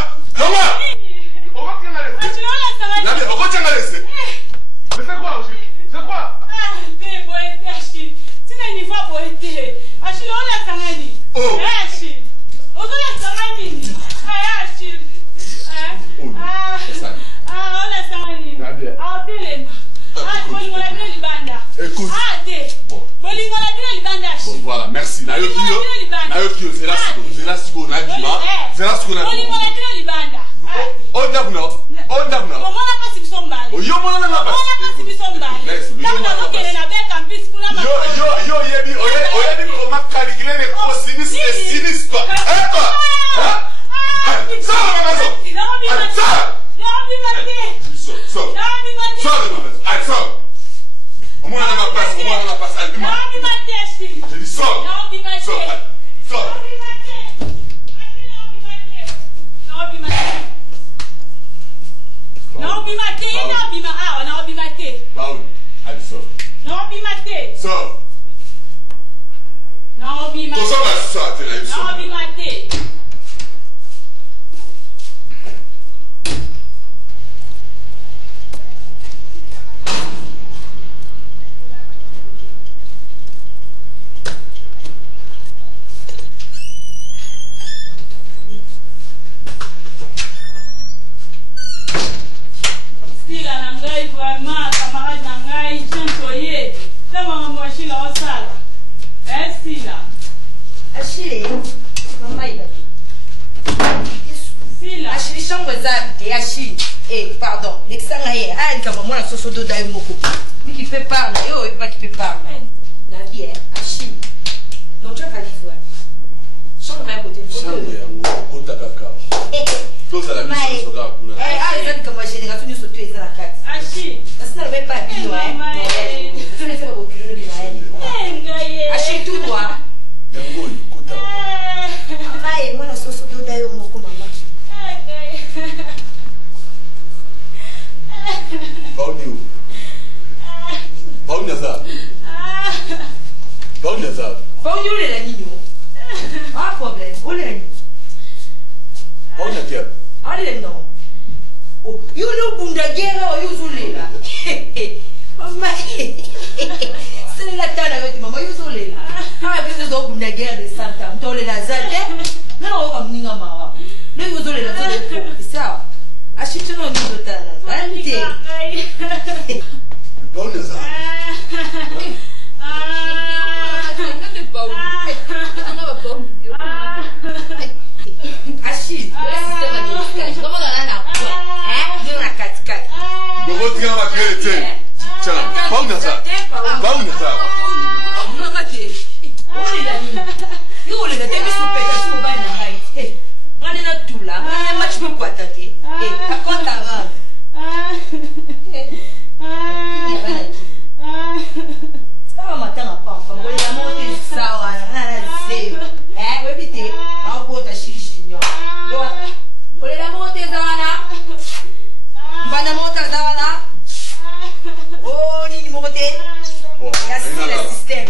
C'est quoi? C'est Boété, Achille. Tu n'as ni fois Boété. Achille, on l'a tangani. Achille. On l'a tangani. Achille. On l'a tangani. Ah, téléma. Ah, Bolingo la ville Libanda. Écoute. Ah, té. Bolingo la ville Libanda. Bon, voilà, merci. Nayo, c'est là ce qu'on a dit. C'est là ce qu'on a dit. Bolingo la ville Libanda. On dabno. Comment on a pas si somebody? Yo mona na pas. On a pas si somebody. Quand on a quel la belle campus pour la. Yo yebi oyebi ko makalikile ne ko sinistre. Quoi? Ça va maman. Ça. Sors. Au moins on a pas ça. Je dis sors. Non, bimate. Paul, allez, sors. Non, bimate. Sors. Non, bimate. Non, bimate. Vraiment, camarade Nangai, Jean-Toyer, ça m'a embauché là au salle. Si là. Achille, maman il a si là. Achille, chambre d'habité, Achille. Pardon, l'exangaye, il comme moi la sauce d'eau d'aïmoko. Lui qui peut parler, il va qui peut parler. La vie, Achille. Donc tu vas dire quoi? Chambre à côté de chambre, côté cacao. Tout ça la mission sur la couleur. Il va dire que moi génération nous sautons les à la carte. Achille. Parce que ça ne veut pas dire, je vais faire reculer le Maël. Achille tout quoi? Aïe, moi la sauce d'eau d'aïmoko, maman. Paulo le la niño. Ah problème. Où le niño? Paulo na kia. Allez non. Oh, you no bunda guerra you zulela. Mama. C'est la tana avec maman you zulela. Ah bien do bunda guerra de Santa. Ntole la zate. Non on mninga mawa. Le you zulela to le ça. Achite no ni dotana. Ante. Paulo na za. Achille, Botika makele te. Chana, bauna sa. Bauna sa. Mama ke. Oli la ni. Yo le te bi supeka si uba na hai. Ngane na tula, ngane match mo kwata te. Akonta ra. Sawa matanga pa. Ngole ya mo te sawa na se. We bite. Ba ko ta shishi nyo. Yo. Ole la mo te zawana. Mbana mo ta zawana. Oh, ni mo te. Ya si le système.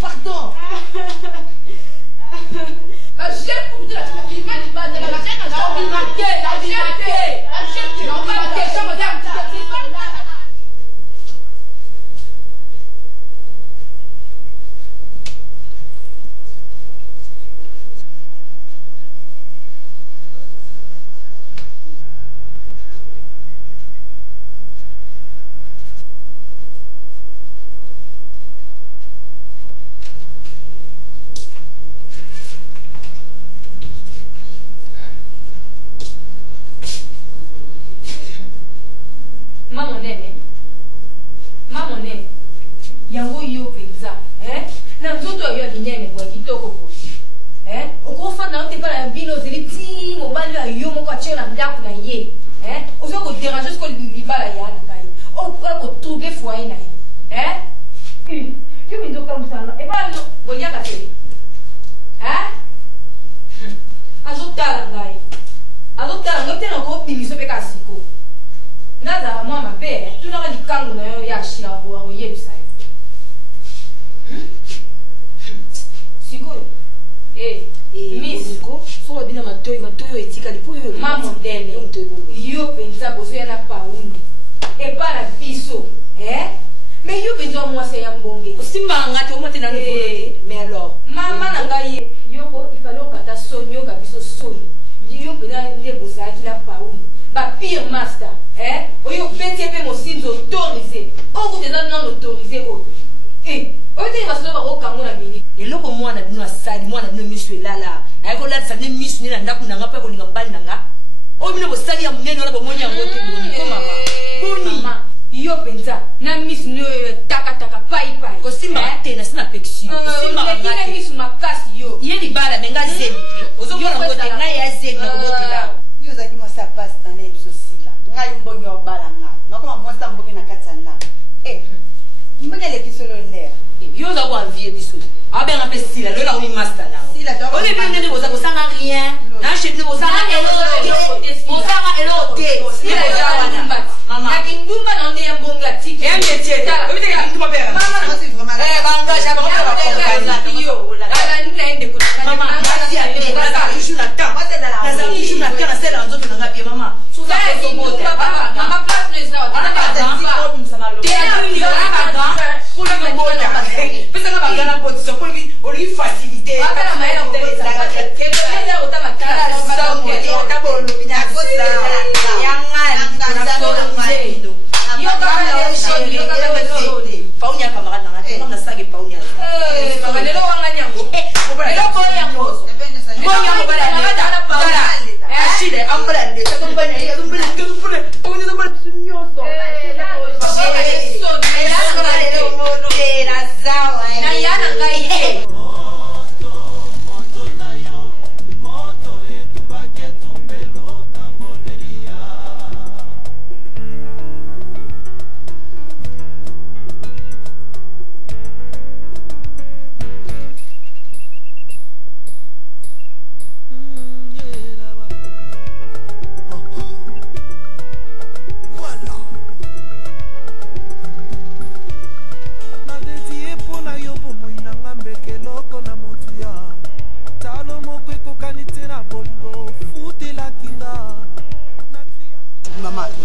Pardon. Mama nene. Yango yo penza, na nzoto yo minene kwa kitoko bo. Okofanda ote pa na bino zeli ti mobali yo moko atio na ndako na ye. Ozo ko déranger ce ko libala ya na kai. O kwa ko troubler foyer na ye. Yo mindo comme ça. E ba no bolia ka te. Azotala ngai. Azotala ngote na ko pimiso pe kasiko. Nada moi ma père, tu n'auras dit quand on a eu à chier à voir au yebsa. Sigo. Miss go, faut bien matoyo etika lipo yo. Maman dene. Yo pensa bozo ya na paundi. E pas la biso, mais yo pensa moi c'est ya mbonge. Osimba ngati o mate na le mais alors, maman na ngai yo il fallait okata sonyo ka biso soni. Yo pensa ndebosa ki la paundi. Ba pire master, oyo PTP mo sinzo autorisé. Oku teza non autorisé o. Oyo te baso ba ko kango na mini. Eloko mwana bino asali, mwana bino miso elala. Ayiko la tsane miso ni na ndaku na ngapa ko linga bali na nga. Oyo bino bosali ya munene ola bomoni yango te boni ko mama. Boni. Yo penza na miso ni taka pai. Ko simba te na sina peksi. Simba ngati miso makasi yo. Ye di bala menga zemi. Ozo mona ngote ngai ya zemi na ngote la. Yo zaki mo sa passe dans les sosila. Ngai mbonyo balanga. Nakoma mwasa mboke na katanda. Mbonele kisolo nera. Yo za kwa vie biso. Abe nga pe sila lo la ko mi master na. Sila to. O le bi ngene boza ko sanga rien. Na chez nous boza na elo. Boza na elo te. Sila ya wana. Mama. Na kindumba na onde ya mbonga tiki. Métier. O bi te ka kindumba pera. Mama. Banga ja ba ko yo. La nuna ende ko. Mama. Merci à te. Kaza issue na temps. Kaza issue na temps na sela nzoto na ngapi mama. Suza ko mote. Mama place président. Ana ba ta ko msamalo. Te ya ni ko ka. Kula ko moja. Pesa ka bagana ko so ko oli facilité. Bakana maela ko te la ka ke. Pesa ko ta makala. Sa ko te ta ko no minya ko sa. Yanga na ko mzee. Yo ka na shoni yo ka na shoni. Paunya kamera na ngati ngona sage paunya. Mama lelo wanga nyango. Lelo ko nyango. Ngonya mo bala na bala bala. Ashide ambala nde ta kumbanya ya kumbanya kumbanya. Paunya ndo bala nyoso. Na yana ngai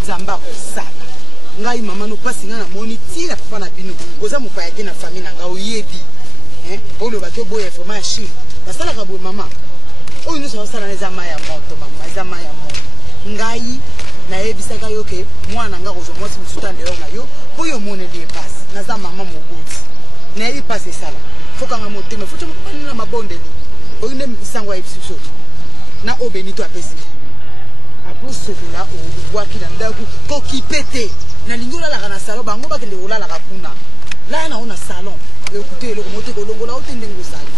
nzamba kosala ngai mama no pasi nga na moni tila papa na bino koza mopaya te na famille na nga oyebi oyo bato boye vraiment Achille basalaka boye mama oyo nyonso basala na eza mai ya moto mama eza mai ya moto ngai nayebisaka yo ke mwana nga kozwa mwasi mosusu andelo na yo mpo yo omoneli ye pasi naza mama mokonzi nayebi pasi esala fokanga motema foti mokopani na mabondeli oyo nde isango ayebisi biso na oyo benito apesi aposokola obwaki na ndako kokipe te nalingi olalaka na salon bango bakende kolalaka kuna laya na o na salon ekute eloko moto ekolongola ote ndenge ozali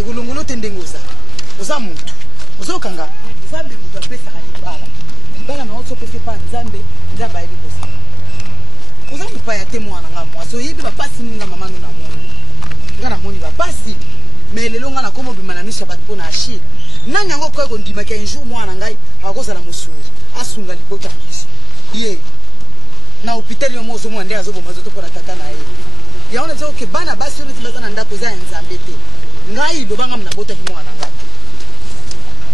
ekolongola ote ndenge ozali oza motu ozokanga nzambe moto apesaka libala na oso opesi epa nzambe nzambe ayebi kosala oza mopaya te mwana nga mwasi oyebi bapasi ninga mamano na moni nga na moni bapasi me lelo nga nakoma obima na miso ya bato mpo na Achille nani yango koye kondimaki un jour mwana ngai akozala mosungi asunga libota biso ye na hôpital yo mo ozomona nde azoboma nzoto mpo na tata na ye yango na oke bana basi oyo neti baza na ndako eza ya nzambe te ngai lobanga nabotaki mwana ngai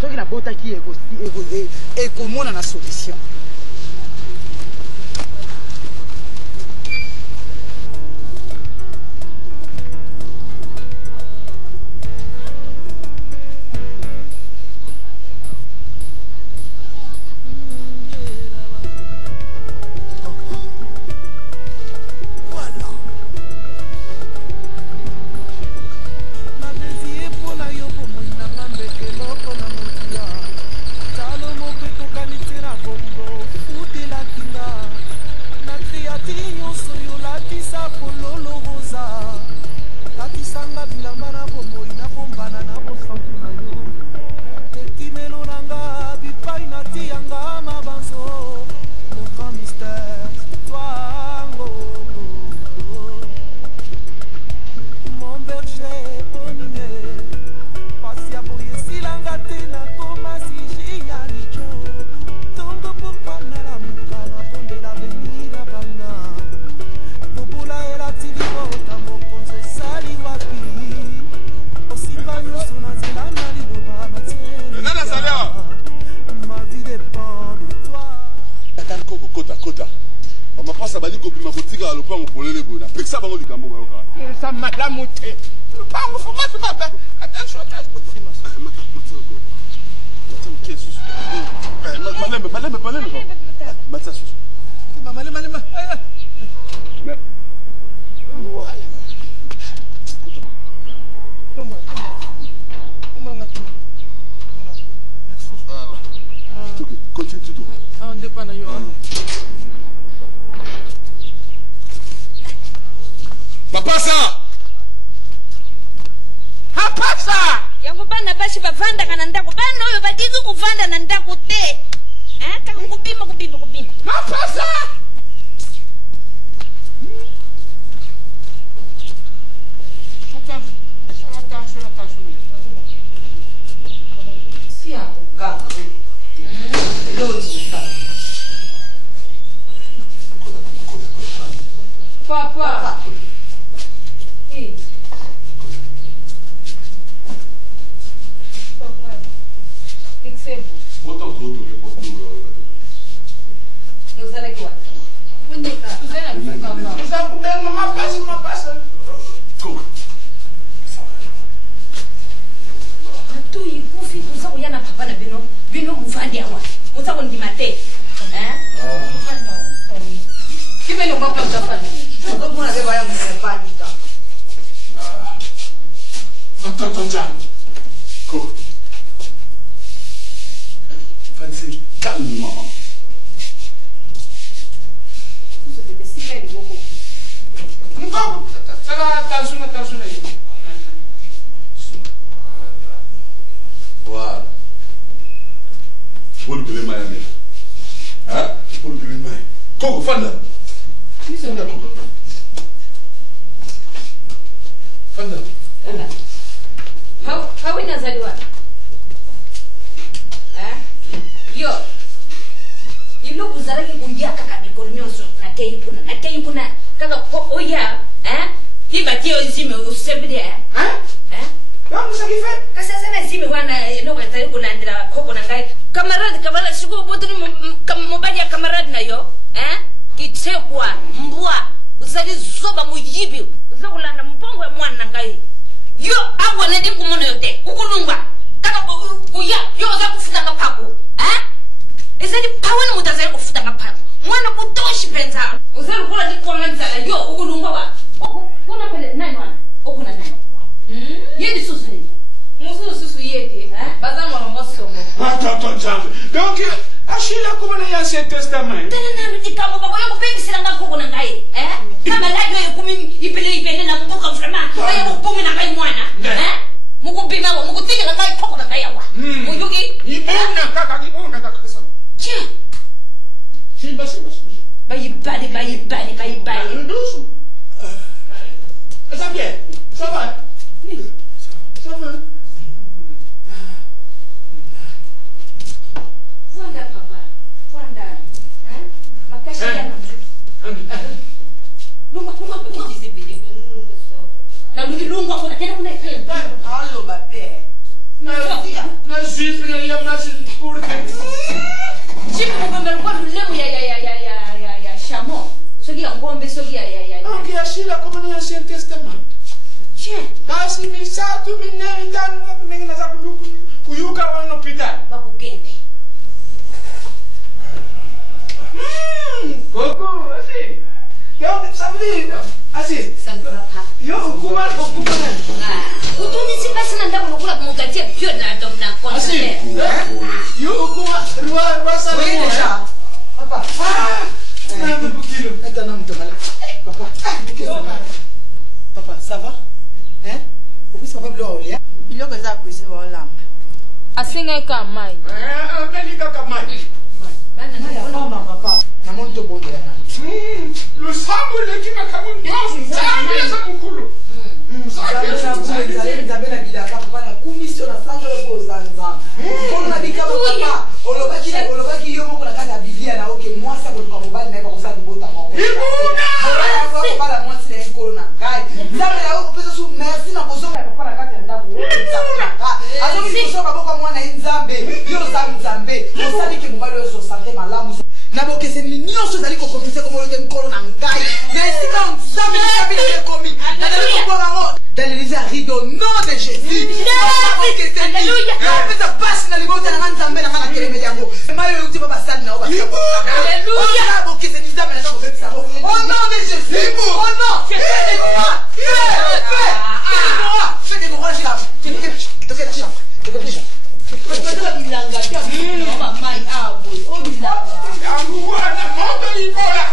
soki nabotaki ekomona na solution uzali zoba muyibi uzokulanda mbongo ya mwana ngai yo abone ndi kumono yote ukulungwa kaka kuya yo za kufuta ngapako ezali pawani mutazali kufuta ngapako mwana kutoshi penza uzali kula ndi kwa nzala yo ukulungwa wa kuna pele nani wana okuna nani yedi susu ni mususu yeke bazamwa ngosomo attends donc ashila kuma na Ancien Testament tena na dikamo bako yo kupebisira ngakho na ngai kama la yo kumi ipele na mbuka vraiment ayo kupumi na ngai mwana mukupima wa mukutikela ngai khoko na ngai wa muyuki ibuna kaka kasa che simba bayi douce ça bien ça va Fuanda papa, fuanda. Makashi yana mzuki. Lunga dizi bili. Na lunga kuna tena kuna ipe. Allo bape. Na zipi na ya masi kurke. Zipi ngombe kwa lemu ya shamo. Sogi ya ngombe sogi ya. Okay, ashila kuma na Ancien Testament. Che. Basi misatu minne ndani wa mengine za kuyuka wana hospital. Bakugende. Coco, assim. Eu sabe assim. Yo ukuma utuni sipasi na ndabu nokula kumugatia pio na domna kontra. Assim. Yo ukuma rua sabe. Déjà. Papa. Na mbukilo. Eta na mtomala. Papa. Papa, ça va? Hein? Au plus papa blow olia. biloko eza cuisine baolamba asengai ka mai amelika ka mai Papa, na monto bonde la nani. Lusambu lekima kamu nyofu. Zambi za mukulu. Nzambe na bilaka papa na kumisio na sanga loko zanza. Kono na bikaba papa. Olobaki yo moko na kati ya Biblia na oke mwasa kotoka mobali na iba kosa libota moko. Ibuna! Papa mwasi na enkolo na ngai. Nzambe na oko pesa su merci na kozonga papa na kati ya ndaku. Azoki kosoka boko mwana nzambe. Yo nzambe. Osabi ke mobali yo so sante malamu. Na bokeseni nyonso ezali kokomplise komolote nkolo na ngai na esika nzambe lisabi na ekomi nazali kokwa bango dans l'église à ride au nom de Jésus bokeseni napesa pasi na libota na nga nzambe na nga na telemeli yango mai oyo uti pa basali na yo baoya bokeseni nzambe naza kobebisa yango au nom de Jésus au nom fais des courage là fais la chambre bilanga mai aboy o bilanga Anguana, moto ibola.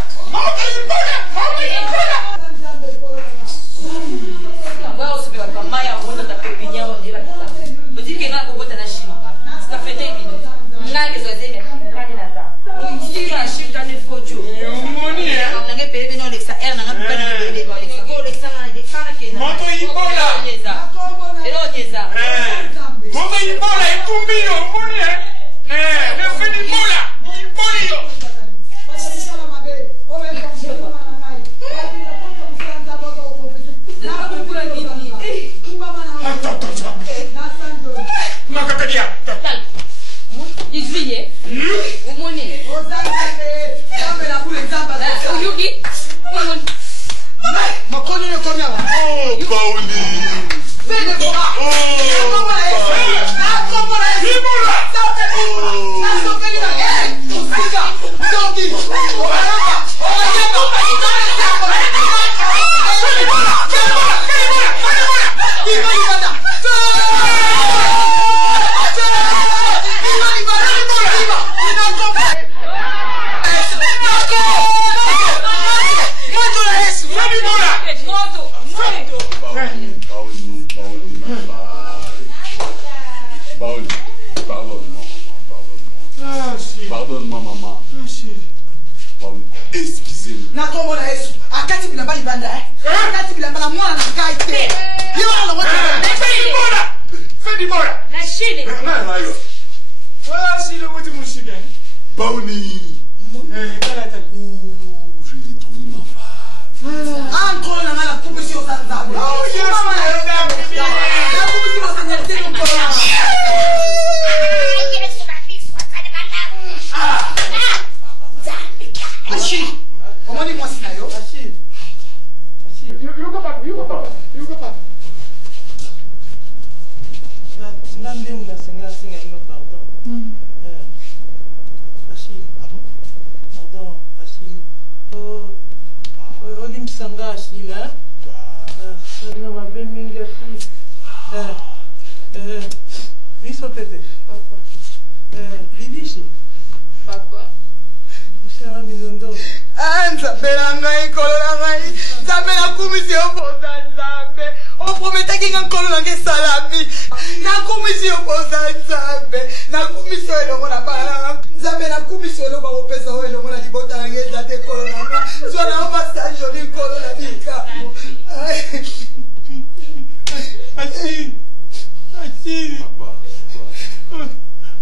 Wao sipe wa maya wona ta pepinya wa ndira kita. Bozike ngako kota na shima ba. Ska fete bino. Ngake zo zene kani na ta. Unjira shika ne fojo. Umoni eh. Nanga pere no Alexa R nanga pere no pere no Alexa. Ko Alexa na de kana ke na. Moto ibola. Ero nyeza. Moto ibola ikumbio, umoni eh. Ne fini ibola. Ibolio. Makakadia. Juillet. Umoni. Uyugi. Umoni. Makono ne konya wa. Oh, Pauli. Fede bora. Pardonne-moi, maman. Excusez-moi. Nakomona Yesu. Akati bilamba libanda akati bilamba na mwana na ngai te. Yo na wote. Fais du bora. Na shine. Ah, si le wote mushiga. Pauli. Kalata. Je l'ai trouvé ma femme. Encore na ngala kumisi ozanza. Oh, Yesu na ndambi. Na kumisi ozanza tena mkola. Achille. Comment dit moi si nayo? Achille. Nande muna singa inga pardon. Achille. Pardon, Achille. Olim sanga Achille, hein? Non, ma belle mingi Achille. Riso pete. Papa. Lidishi. Papa. Mshara mizondo. Nzambe na ngai nkolo na ngai nzambe nakumisi yo mposa nzambe oprometaki nga nkolo na ngai salami nakumisi yo mposa nzambe nakumisi yo elongo na bana na nga nzambe nakumisi yo elongo akopesa yo elongo na libota na ngai eza te nkolo na nga zwa na yo masajoli nkolo na likambo Achille.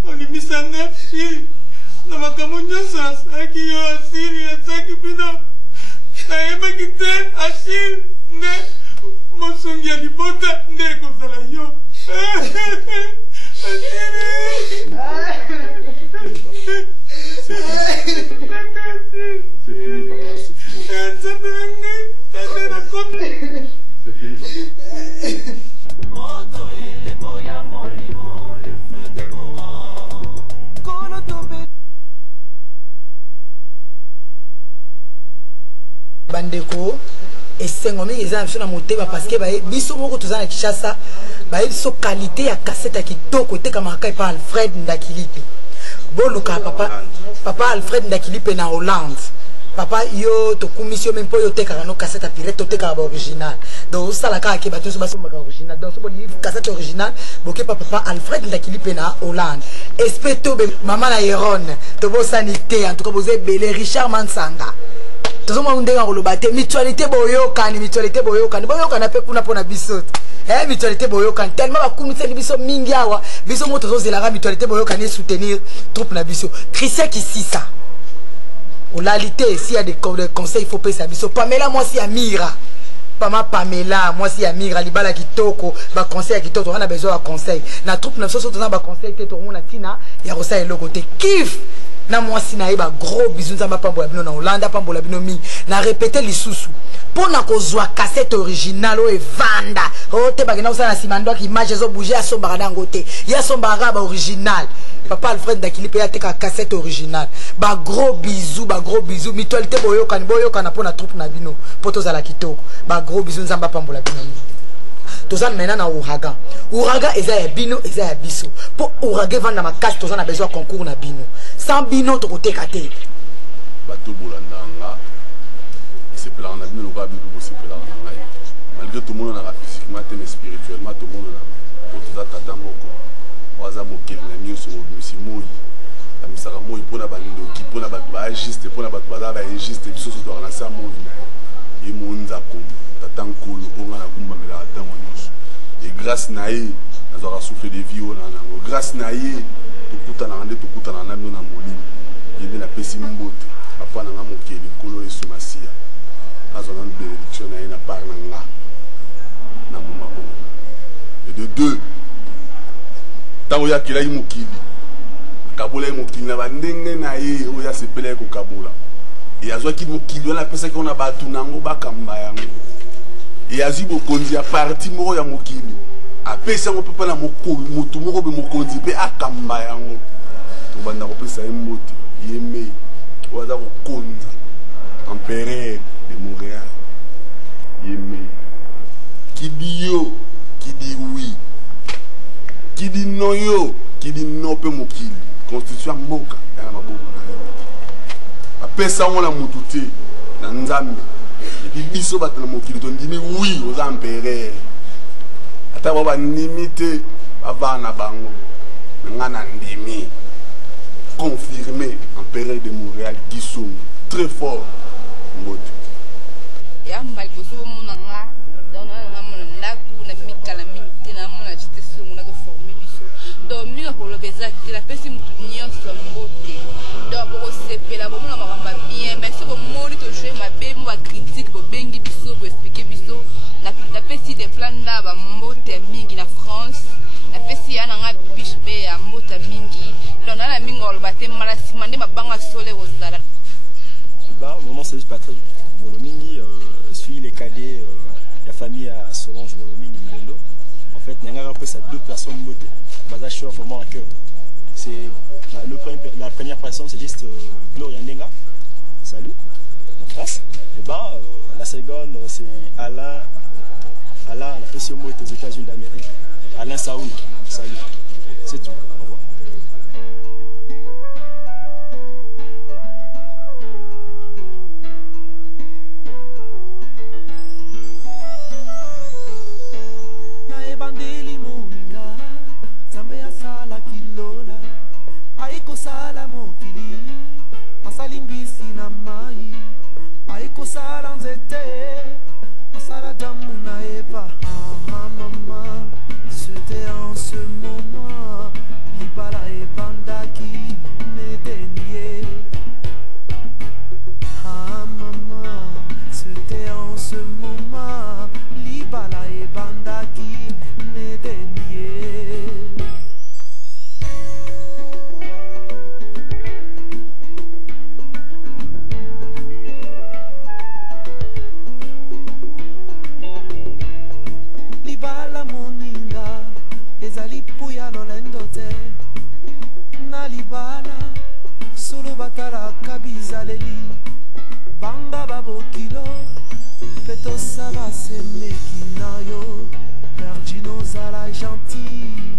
Olimisanga Achille. Na makambo nyonso asalaki yo Achille asaki bino nayebaki te Achille nde mosungi ya libota nde ekozala yo bandeko esengo mingi eza na biso na motema parce que biso moko toza na Kinshasa bayebi biso qualité ya cassette ya kitoko etekamaka epa Alfred Ndakilipe boluka papa Alfred Ndakilipe na Hollande papa yo tokumisi yo même mpo yo otekaka no cassette ya pirate totekaka baoriginal donc osala kaka ke bato nyonso basombaka original donc so boli cassette original bokepa papa Alfred Ndakilipe na Hollande esprit tobe mama na Yerone tobosani te en tout cas boza ebele Richard Mansanga tozomona ndenge koloba te mutualité boyokani boyokana mpe kuna mpona biso mutualité boyokani tellement bakumiseli biso mingi awa biso mo tozozelaka mutualité boyokani esoutenir troupe na biso Christian Kisisa olali te si ya des conseils il faut pesa biso Pamela mwasi ya Mira Pamela mwasi ya Mira libala kitoko baconseil ya kitoko wana besoin ya conseil na troupe na biso so toza baconseil te tokomona ntina ya kosala eloko te kif na mwasi na ye ba gros bisous nzamba pambola bino na Hollande pambola bino mi na répéter lisusu pona kozwa cassette original o evanda o te bagena osala na sima ndoki image ezo bouger asombaka nango te ya sombaka ba original papa Alfred Ndakilipe ya teka cassette original ba gros bisous mutualité boyokana pona troupe na bino po tozala kitoko ba gros bisous nzamba pambola bino mi toza maintenant na ouragan eza ya bino eza ya biso po ouragan vanda makasi toza na besoin concours na bino sans bino tokoteka te bato bolanda nga esepelaka na bino lokola bino bosepelaka na ngai malgré tomonanaka physiquement te mais spirituellement tomonana po toza tata moko waza mokeli na nyonso obimisi moi amisaka moi mpona bandoki mpona bato baagiste mpona bato baza bainjuste biso so toaka na sa moi na ye ye monzako tata nkolo mponga na kumbamelaka ntango nyonso e grâce na ye nazwaka souffle de vie oyo na nango grâce na ye tokutanaka nde tokutanaka na bino na molimo ye nde napesi mbote papa na nga mokeli nkolo yesu masiya azwa na bénédiction na ye na part na nga na moma oyo et de deux ntango oyo akelaki mokili akabolaki mokili na bandenge na ye oyo asepelaki kokabola e azwaki mokili wana apesaki wana bato nango bakamba yango e azwi bokonzi ya parti moko ya mokili apesi yango mpe na motu moko be mokonzi mpe akamba yango tobanda kopesa ye mbote ye mei oyo aza kokonza empereur de Montréal ye mei qui dit yo qui dit oui qui dit non yo qui dit non mpe mokili constitution mboka yana maboko na ye apesa yango na motu te na nzambe epi biso bato na mokili tondimi oui oza empereur ata bao bandimi te bavaa na bango na nga na ndimi confirmé empereur de Montréal Gisongo très fort mbote ya mbali boso bomona nga donanga mona ndaku na mikala mingi te na mona chite songo na former biso donc mingi koloba eza te napesi mutu nyonso mbote donc bokosepela bomona makambo bien mais si bomoni tojue mabe mo bacritique bobengi biso boexplike biso napesi des plans nda bambote mingi na France napesi ya nanga biche be ya mbota mingi donc nana mingi oloba te mala nsima nde mabanga sole kozala Mon nom c'est Patrick Molomingi, je suis les cadets de la famille à Solange Molomingi Mbondo. En fait, Nangara après ça 2 personnes beauté. Bazacho vraiment à cœur. C'est la première personne, c'est juste Gloria Nenga. Salut, en France. Et la seconde, c'est Alain, la pression mot aux États-Unis d'Amérique. Alain Saoul, salut. C'est tout. Au revoir. Bandeli moninga Zambe asala kilola Aiko sala mokili Asali ngisi na mai Aiko sala nzete Asala damu na eba Maman C'était en ce moment Libala e bandaki Nedenie Maman C'était en ce moment Libala e bandaki Libala moninga ezali puya lolendo te na libala solo batalaka bizaleli banga babokilo mpe tosala semeki na yo Perdino zala gentil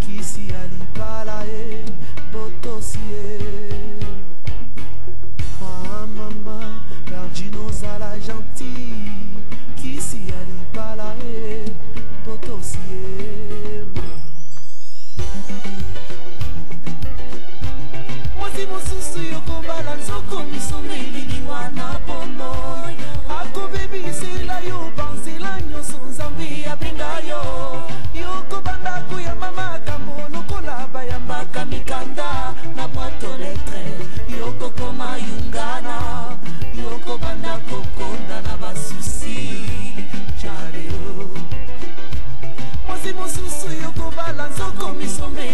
Kisi alibala e Botosi e Mama Perdino zala gentil Kisi alibala e Botosi e Mwasi mosusu yokobala nzoko misomeli liwana pono akobebisela yo banzela nyonso nzambe abenga yo yokobanda koyamba makambo lokola bayambaka mikanda na bwato letre yokokoma yungana yokobanda kokonda na basusi jareo mwasi mosusu yokobala nzoko misombe